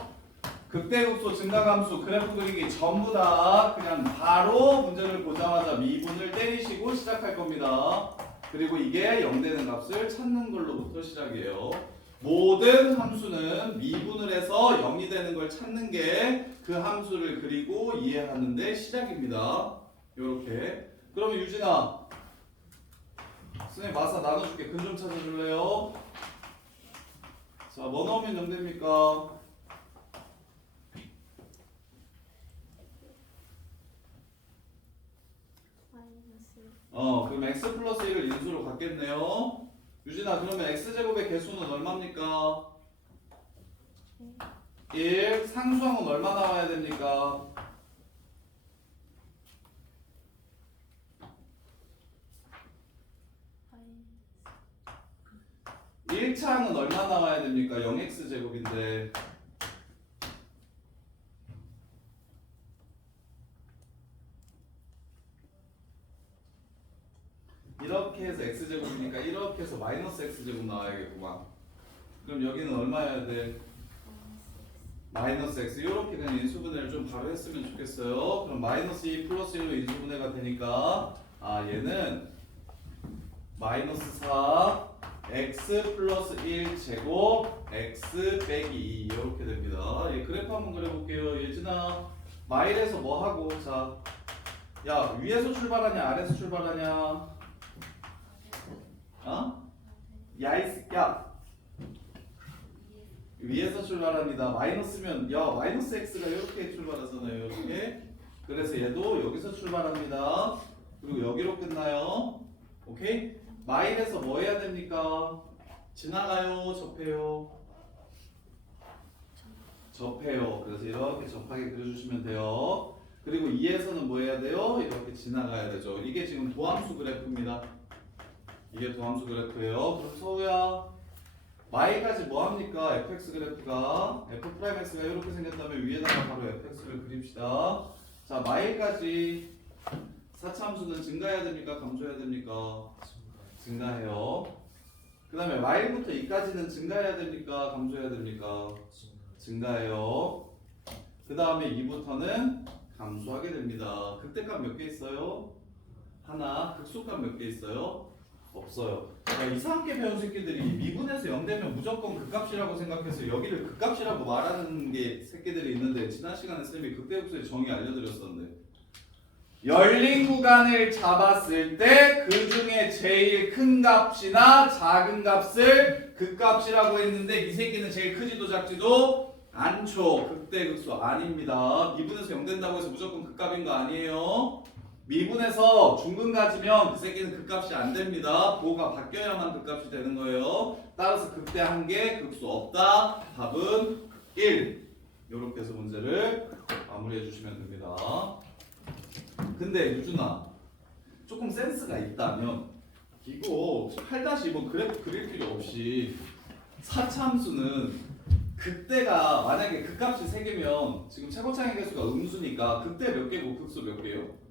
극대극소 증가감수 그래프 그리기 전부 다 그냥 바로 문제를 보자마자 미분을 때리시고 시작할 겁니다. 그리고 이게 0 되는 값을 찾는 걸로부터 시작이에요. 모든 함수는 미분을 해서 0이 되는 걸 찾는 게 그 함수를 그리고 이해하는 데 시작입니다. 요렇게. 그러면 유진아, 선생님 마사 나눠줄게. 근 좀 찾아줄래요? 자, 뭐 넣으면 0 됩니까? 그럼 x 플러스 1을 인수로 갖겠네요. 유진아, 그러면 x제곱의 개수는 얼마입니까? 1. 상수항은 얼마 나와야 됩니까? 1차항은 얼마 나와야 됩니까? 0x제곱인데 이렇게 해서 x제곱이니까 이렇게 해서 마이너스 x제곱 나와야겠구만. 그럼 여기는 얼마여야 돼? 마이너스 x. 이렇게 그냥 인수분해를 좀 바로 했으면 좋겠어요. 그럼 마이너스 2 플러스 1로 인수분해가 되니까 얘는 마이너스 4 x 플러스 1 제곱 x 빼기 2 이렇게 됩니다. 그래프 한번 그려볼게요. 예진아 마일에서 뭐 하고 자, 야 위에서 출발하냐 아래에서 출발하냐? 야 이 새끼야 위에서 출발합니다. 마이너스면 마이너스 x가 이렇게 출발하잖아요. 이렇게. 그래서 얘도 여기서 출발합니다. 그리고 여기로 끝나요. 오케이? 마일에서 뭐 해야 됩니까? 지나가요, 접해요? 접해요. 그래서 이렇게 접하게 그려주시면 돼요. 그리고 2에서는 뭐 해야 돼요? 이렇게 지나가야 되죠. 이게 지금 도함수 그래프입니다. 이게 도함수 그래프예요. 그럼 서우야 마일까지 뭐 합니까? fx 그래프가 f'x가 이렇게 생겼다면 위에다가 바로 fx를 그립시다. 자, 마일까지 사차함수는 증가해야 됩니까? 감소해야 됩니까? 증가해요. 그 다음에 마일부터 2까지는 증가해야 됩니까? 감소해야 됩니까? 증가해요. 그 다음에 2부터는 감소하게 됩니다. 극대값 몇 개 있어요? 하나. 극소값 몇 개 있어요? 없어요. 이상하게 배운 새끼들이 미분에서 0 되면 무조건 극값이라고 생각해서 여기를 극값이라고 말하는 게 새끼들이 있는데 지난 시간에 쌤이 극대극소의 정의 알려드렸었는데 열린 구간을 잡았을 때 그 중에 제일 큰 값이나 작은 값을 극값이라고 했는데 이 새끼는 제일 크지도 작지도 않죠. 극대극소 아닙니다. 미분에서 0 된다고 해서 무조건 극값인 거 아니에요. 미분에서 중근 가지면 그 새끼는 극값이 안 됩니다. 보호가 바뀌어야만 극값이 되는 거예요. 따라서 극대 한 개, 극소 없다. 답은 1. 이렇게 해서 문제를 마무리해 주시면 됩니다. 근데 유준아 조금 센스가 있다면 이거 8-2번 그래프 그릴 필요 없이 사차함수는 극대가 만약에 극값이 3개면 지금 최고차의 개수가 음수니까 극대 몇 개고 극소 몇 개요?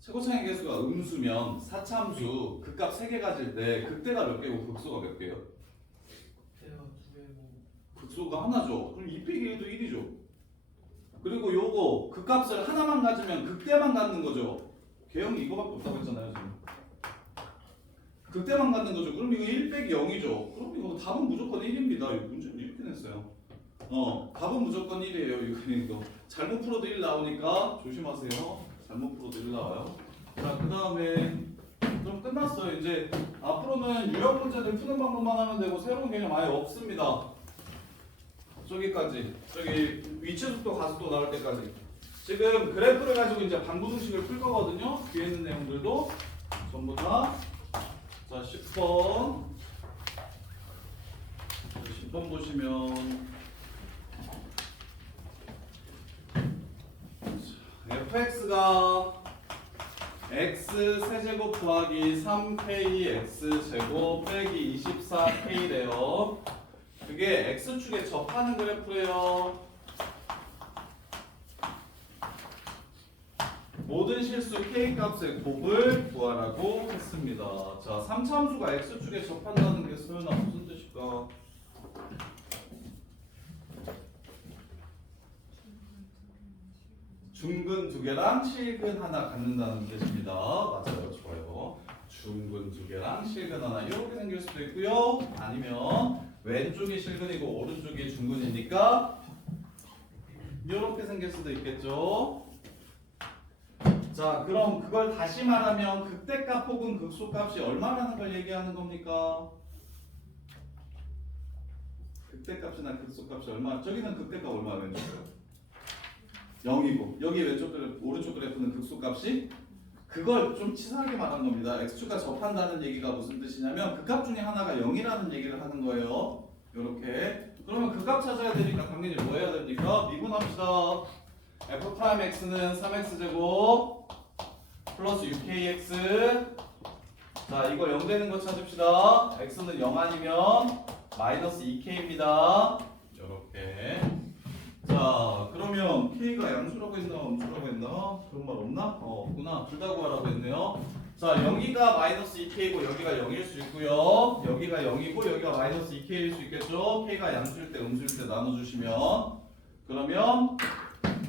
최고차의 개수가 음수면 사차함수 극값 3개 가질 때 극대가 몇 개고 극소가 몇 개요? 극소가 하나죠. 그럼 2 빼기 1도 1이죠. 그리고 요거 극값을 하나만 가지면 극대만 갖는 거죠. 개형이 이거밖에 없다고 했잖아요. 지금. 극대만 갖는 거죠. 그럼 이거 1 빼기 0이죠. 그럼 이거 답은 무조건 1입니다. 이 문제는 이렇게 냈어요. 답은 무조건 1이에요. 이거 잘못 풀어도 1 나오니까 조심하세요. 잘못 풀어도 1 나와요. 자, 그 다음에 그럼 끝났어요. 이제 앞으로는 유형 문제들 푸는 방법만 하면 되고 새로운 개념 아예 없습니다. 저기까지. 저기 위치속도 가속도 나올 때까지. 지금 그래프를 가지고 이제 방부등식을 풀 거거든요. 뒤에 있는 내용들도 전부 다. 자, 10번. 10번 보시면 fx가 x 세제곱 더하기 3kx 제곱 빼기 24k래요. 그게 x축에 접하는 그래프예요. 모든 실수 k값의 곱을 구하라고 했습니다. 자, 3차함수가 x축에 접한다는 게 소연아 무슨 뜻일까? 중근 2개랑 실근 하나 갖는다는 뜻입니다. 맞아요. 좋아요. 중근 2개랑 실근 하나 이렇게 생길 수도 있고요. 아니면 왼쪽이 실근이고 오른쪽이 중근이니까 이렇게 생길 수도 있겠죠. 자, 그럼 그걸 다시 말하면 극대값 혹은 극소값이 얼마라는 걸 얘기하는 겁니까? 극대값이나 극소값이 얼마? 저기는 극대값 얼마 왼쪽이요? 0이고 여기 왼쪽 그래프, 오른쪽 그래프는 극소값이 그걸 좀 치사하게 말한 겁니다. x축과 접한다는 얘기가 무슨 뜻이냐면 극값 중에 하나가 0이라는 얘기를 하는 거예요. 요렇게. 그러면 극값 찾아야 되니까 당연히 뭐 해야 됩니까? 미분합시다. f'x는 3x제곱 플러스 6kx. 자, 이거 0 되는 거 찾읍시다. x는 0 아니면 마이너스 2k입니다. 요렇게. 자, 그러면 k가 양수라고 했나 음수라고 했나? 그런 말 없나? 없구나. 둘 다 구하라고 했네요. 자, 여기가 마이너스 2k고 여기가 0일 수 있고요. 여기가 0이고 여기가 마이너스 2k일 수 있겠죠. k가 양수일 때 음수일 때 나눠주시면 그러면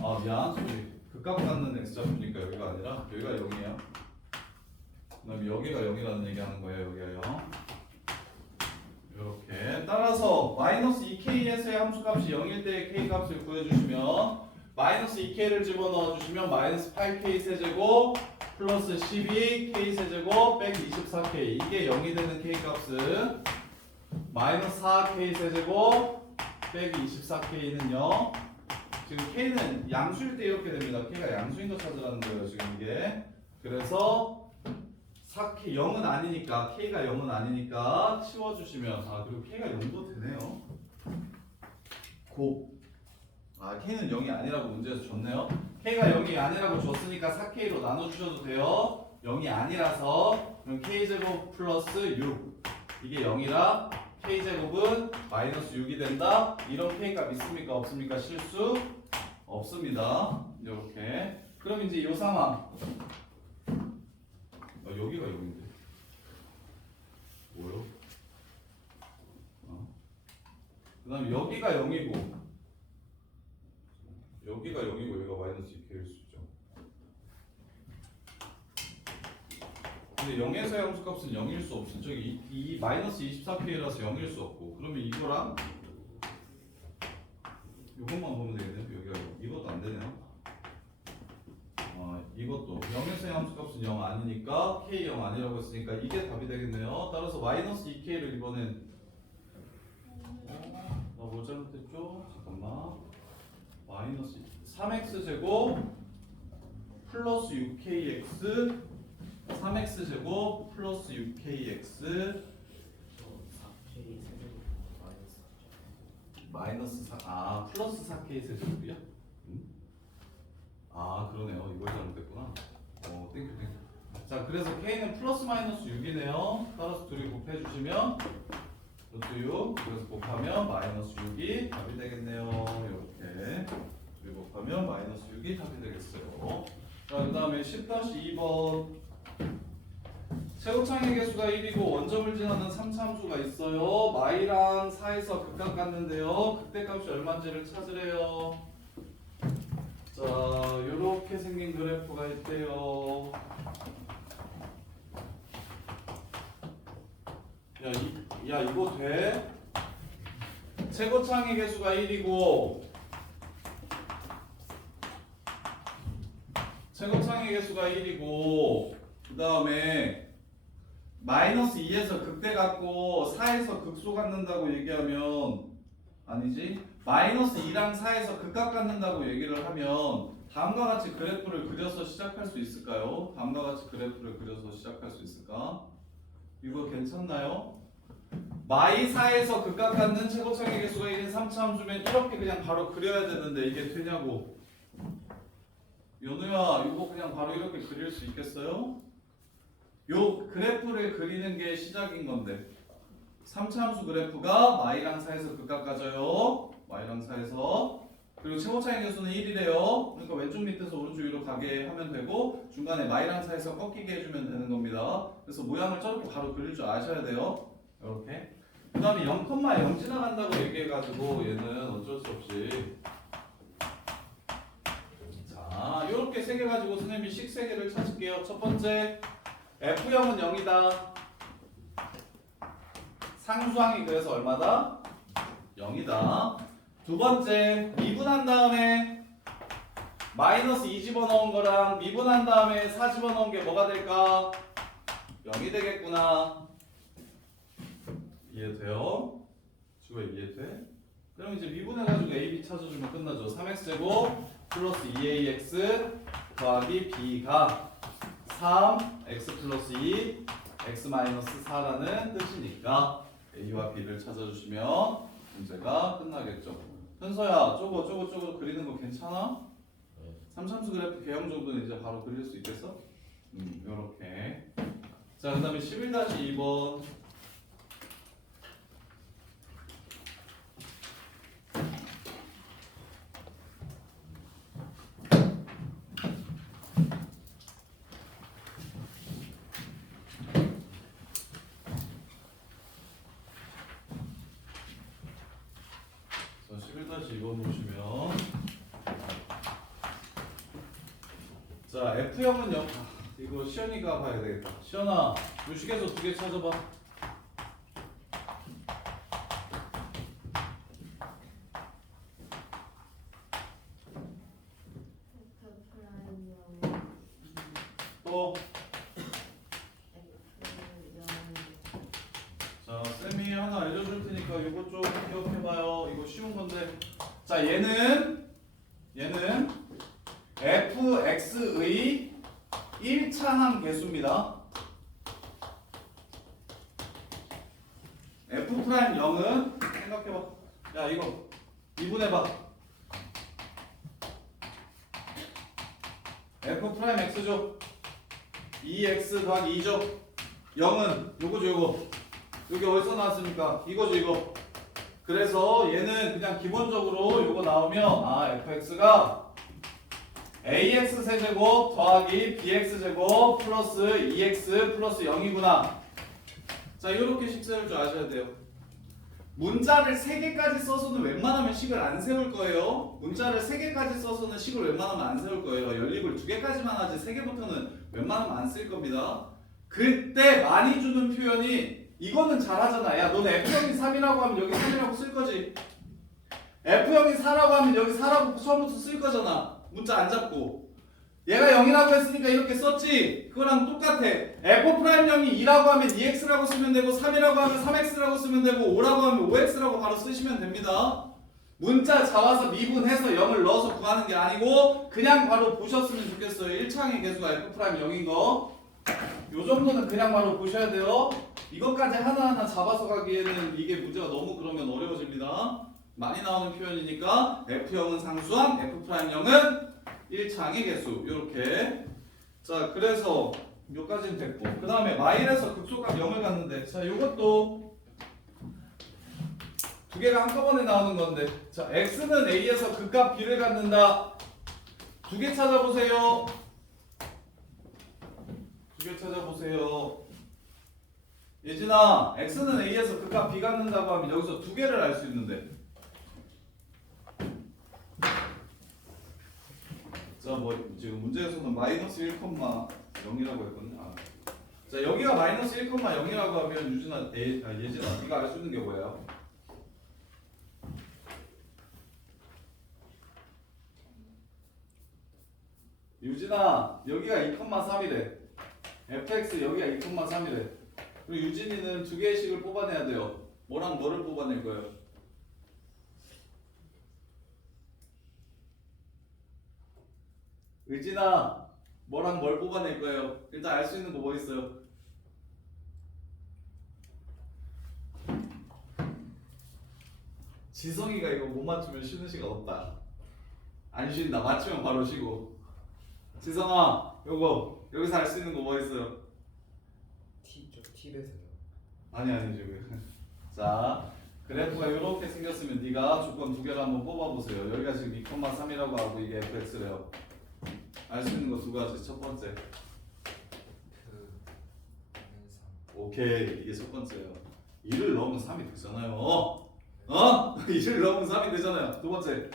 아 미안 소리 극각 갖는 x좌표니까 여기가 아니라 여기가 0이에요. 그다음에 여기가 0이라는 얘기하는 거예요. 여기가 0. 이렇게 따라서 마이너스 2k에서의 함수값이 0일 때 k 값을 구해주시면 마이너스 2k를 집어넣어 주시면 마이너스 8k 세제곱 플러스 12 k 세제곱 빼기 24k 이게 0이 되는 k 값은 마이너스 4k 세제곱 빼기 24k는요 지금 k는 양수일 때 이렇게 됩니다. k가 양수인 거 찾으라는 거예요 지금 이게. 그래서 4k 0은 아니니까 k가 0은 아니니까 치워주시면 아 그리고 k가 0도 되네요. k는 0이 아니라고 문제에서 줬네요. k가 0이 아니라고 줬으니까 4k로 나눠주셔도 돼요. 0이 아니라서 그럼 k제곱 플러스 6 이게 0이라 k제곱은 마이너스 6이 된다. 이런 k값 있습니까? 없습니까? 실수? 없습니다. 이렇게 그럼 이제 이 상황 여기가 0인데 뭐요? 그 다음에 여기가 0이고 여기가 0이고 여기가 마이너스 2k일 수 있죠. 근데 0에서의 함수값은 0일 수 없어. 저기 이 마이너스 24k라서 0일 수 없고 그러면 이거랑 이것만 보면 되겠네요. 여기가 0. 이것도 안 되네요. 이것도 0에서의 함수값은 0 아니니까 k 0 아니라고 했으니까 이게 답이 되겠네요. 따라서 마이너스 2k를 이번엔 뭐 잘못했죠? 잠깐만 마이너스 3x제곱 플러스 6kx 3x제곱 플러스 6kx 마이너스 4 플러스 4k 세제곱이야? 그러네요. 이걸 잘못했구나. 땡큐. 자, 그래서 k는 플러스 마이너스 6이네요. 따라서 둘이 곱해주시면 루트 6. 그래서 곱하면 마이너스 6이 답이 되겠네요. 이렇게 둘이 곱하면 마이너스 6이 답이 되겠어요. 자, 그 다음에 10-2번 최고창의 개수가 1이고 원점을 지나는 3차함수가 있어요. 마이랑 4에서 극각 같는데요. 극대값이 얼마인지를 찾으래요. 자, 요렇게 생긴 그래프가 있대요. 야, 이거 돼? 최고창의 개수가 1이고 최고창의 개수가 1이고 그 다음에 마이너스 2에서 극대 갖고 4에서 극소 갖는다고 얘기하면 아니지 마이너스 2랑 4에서 극각 갖는다고 얘기를 하면 다음과 같이 그래프를 그려서 시작할 수 있을까요? 다음과 같이 그래프를 그려서 시작할 수 있을까? 이거 괜찮나요? 마이 4에서 극각 갖는 최고창의 개수가 1인 3차함수면 이렇게 그냥 바로 그려야 되는데 이게 되냐고. 연우야 이거 그냥 바로 이렇게 그릴 수 있겠어요? 요 그래프를 그리는 게 시작인 건데 3차함수 그래프가 마이랑 4에서 극각 가져요. 마이랑 4에서 그리고 최고차의 개수는 1이래요. 그러니까 왼쪽 밑에서 오른쪽 위로 가게 하면 되고 중간에 마이랑 4에서 꺾이게 해주면 되는 겁니다. 그래서 모양을 저렇게 바로 그릴 줄 아셔야 돼요. 이렇게 그 다음에 0,0 지나간다고 얘기해가지고 얘는 어쩔 수 없이 자 이렇게 세 개 가지고 선생님이 식 세 개를 찾을게요. 첫 번째 F0은 0이다. 상수항이 그래서 얼마다? 0이다. 두 번째 미분한 다음에 마이너스 2 집어넣은 거랑 미분한 다음에 4 집어넣은 게 뭐가 될까? 0이 되겠구나. 이해돼요? 지금 이해돼? 그럼 이제 미분해가지고 a, b 찾아주면 끝나죠. 3x제곱 플러스 2ax 더하기 b가 3 x 플러스 2 x 마이너스 4라는 뜻이니까 a와 b를 찾아주시면 문제가 끝나겠죠. 현서야 저거 그리는 거 괜찮아? 3참수 그래프 개형 정도는 이제 바로 그릴 수 있겠어? 요렇게. 자, 그 다음에 11-2번 1-2번 보시면 자 F형은 이거 시연이가 봐야 되겠다. 시연아 요식에서 2개 찾아봐. F 프라임 0 또 F 0 자, 쌤이 하나 알려줄 테니까 이거 좀 기억해봐요. 이거 쉬운 건데. 자, 얘는 fx의 1차항 개수입니다. f 프라임 0은 생각해봐. 야, 이거 미분해봐. f 프라임 x죠. 2x 더하기 2죠. 0은 요거죠, 요거. 여기 어디서 나왔습니까? 이거죠, 이거. 그래서 얘는 그냥 기본적으로 요거 나오면 아 fx가 ax 세제곱 더하기 bx 제곱 플러스 2x 플러스 0이구나. 자, 이렇게 식 세울 줄 아셔야 돼요. 문자를 3개까지 써서는 웬만하면 식을 안 세울 거예요. 문자를 3개까지 써서는 식을 웬만하면 안 세울 거예요. 연립을 2개까지만 하지 3개부터는 웬만하면 안 쓸 겁니다. 그때 많이 주는 표현이 이거는 잘하잖아. 야, 너는 F형이 3이라고 하면 여기 3이라고 쓸 거지. F형이 4라고 하면 여기 4라고 처음부터 쓸 거잖아. 문자 안 잡고. 얘가 0이라고 했으니까 이렇게 썼지. 그거랑 똑같아. F'형이 2라고 하면 2x라고 쓰면 되고 3이라고 하면 3x라고 쓰면 되고 5라고 하면 5x라고 바로 쓰시면 됩니다. 문자 잡아서 미분해서 0을 넣어서 구하는 게 아니고 그냥 바로 보셨으면 좋겠어요. 1차항의 개수가 F'0인 거. 요 정도는 그냥 바로 보셔야 돼요. 이것까지 하나하나 잡아서 가기에는 이게 문제가 너무 그러면 어려워집니다. 많이 나오는 표현이니까 F형은 상수함, F'형은 1차항의 개수. 요렇게. 자, 그래서 요까지는 됐고 그 다음에 마일에서 극소값 0을 갖는데 자, 요것도 2개가 한꺼번에 나오는 건데 자, X는 A에서 극값 B를 갖는다. 2개 찾아보세요. 2개 찾아보세요. 예진아, X는 A에서 극값 B 갖는다고 하면 여기서 2개를 알 수 있는데 자, 뭐 지금 문제에서는 마이너스 1,0이라고 했거든요. 아. 자, 여기가 마이너스 1,0이라고 하면 유진아, 예진아, 네가 알 수 있는 게 뭐예요? 유진아, 여기가 2,3이래. fx 여기가 2,3이래. 그리고 유진이는 2개의 식을 뽑아내야 돼요. 뭐랑 뭐를 뽑아낼 거예요? 의진아, 뭐랑 뭘 뽑아낼 거예요? 일단 알 수 있는 거 뭐 있어요? 지성이가 이거 못 맞추면 쉬는 시간 없다. 안 쉰다. 맞추면 바로 쉬고. 지성아, 요거 여기서 알 수 있는 거 뭐 있어요? T죠. T배서요. 아니 지금. 자, 그래프가 이렇게 생겼으면 네가 조건 2개를 한번 뽑아보세요. 여기가 지금 2,3이라고 하고 이게 fx래요. 알 수 있는 거 2가지. 첫 번째. 오케이, 이게 첫 번째예요. 2를 넣으면 3이 되잖아요. 2를 넣으면 3이 되잖아요. 두 번째.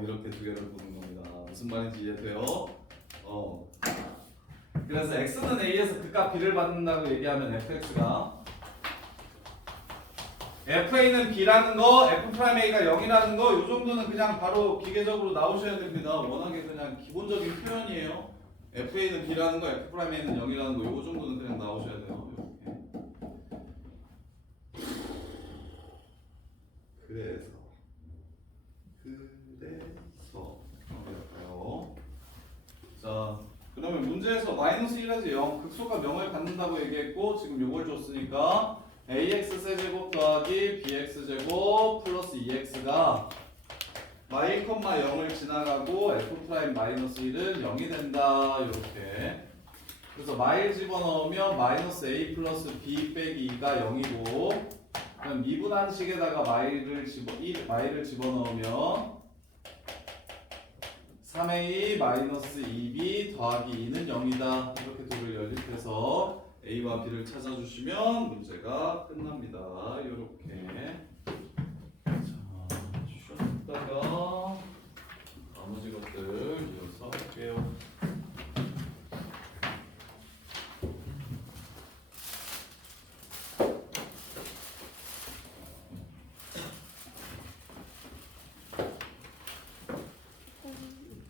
이렇게 2개를 보는 겁니다. 무슨 말인지 이해돼요? 그래서 x는 a에서 극값 b를 받는다고 얘기하면 fx가 fa는 b라는 거, f'a가 0이라는 거, 요 정도는 그냥 바로 기계적으로 나오셔야 됩니다. 워낙에 그냥 기본적인 표현이에요. fa는 b라는 거, f'a는 0이라는 거, 요 정도는 그냥 나오셔야 돼요. 이렇게. 그래서 자, 그러면 문제에서 마이너스 1에서 0, 극소값 0을 갖는다고 얘기했고 지금 요걸 줬으니까 ax 세제곱 더하기 bx 제곱 플러스 2x가 y, 0을 지나가고 f' 마이너스 1은 0이 된다. 이렇게. 그래서 마일 집어넣으면 마이너스 a 플러스 b 빼기 2가 0이고 그럼 미분한 식에다가 마일을 집어넣으면 3a 마이너스 2b 더하기 2는 0이다. 이렇게 둘을 연립해서 A와 B를 찾아주시면 문제가 끝납니다. 이렇게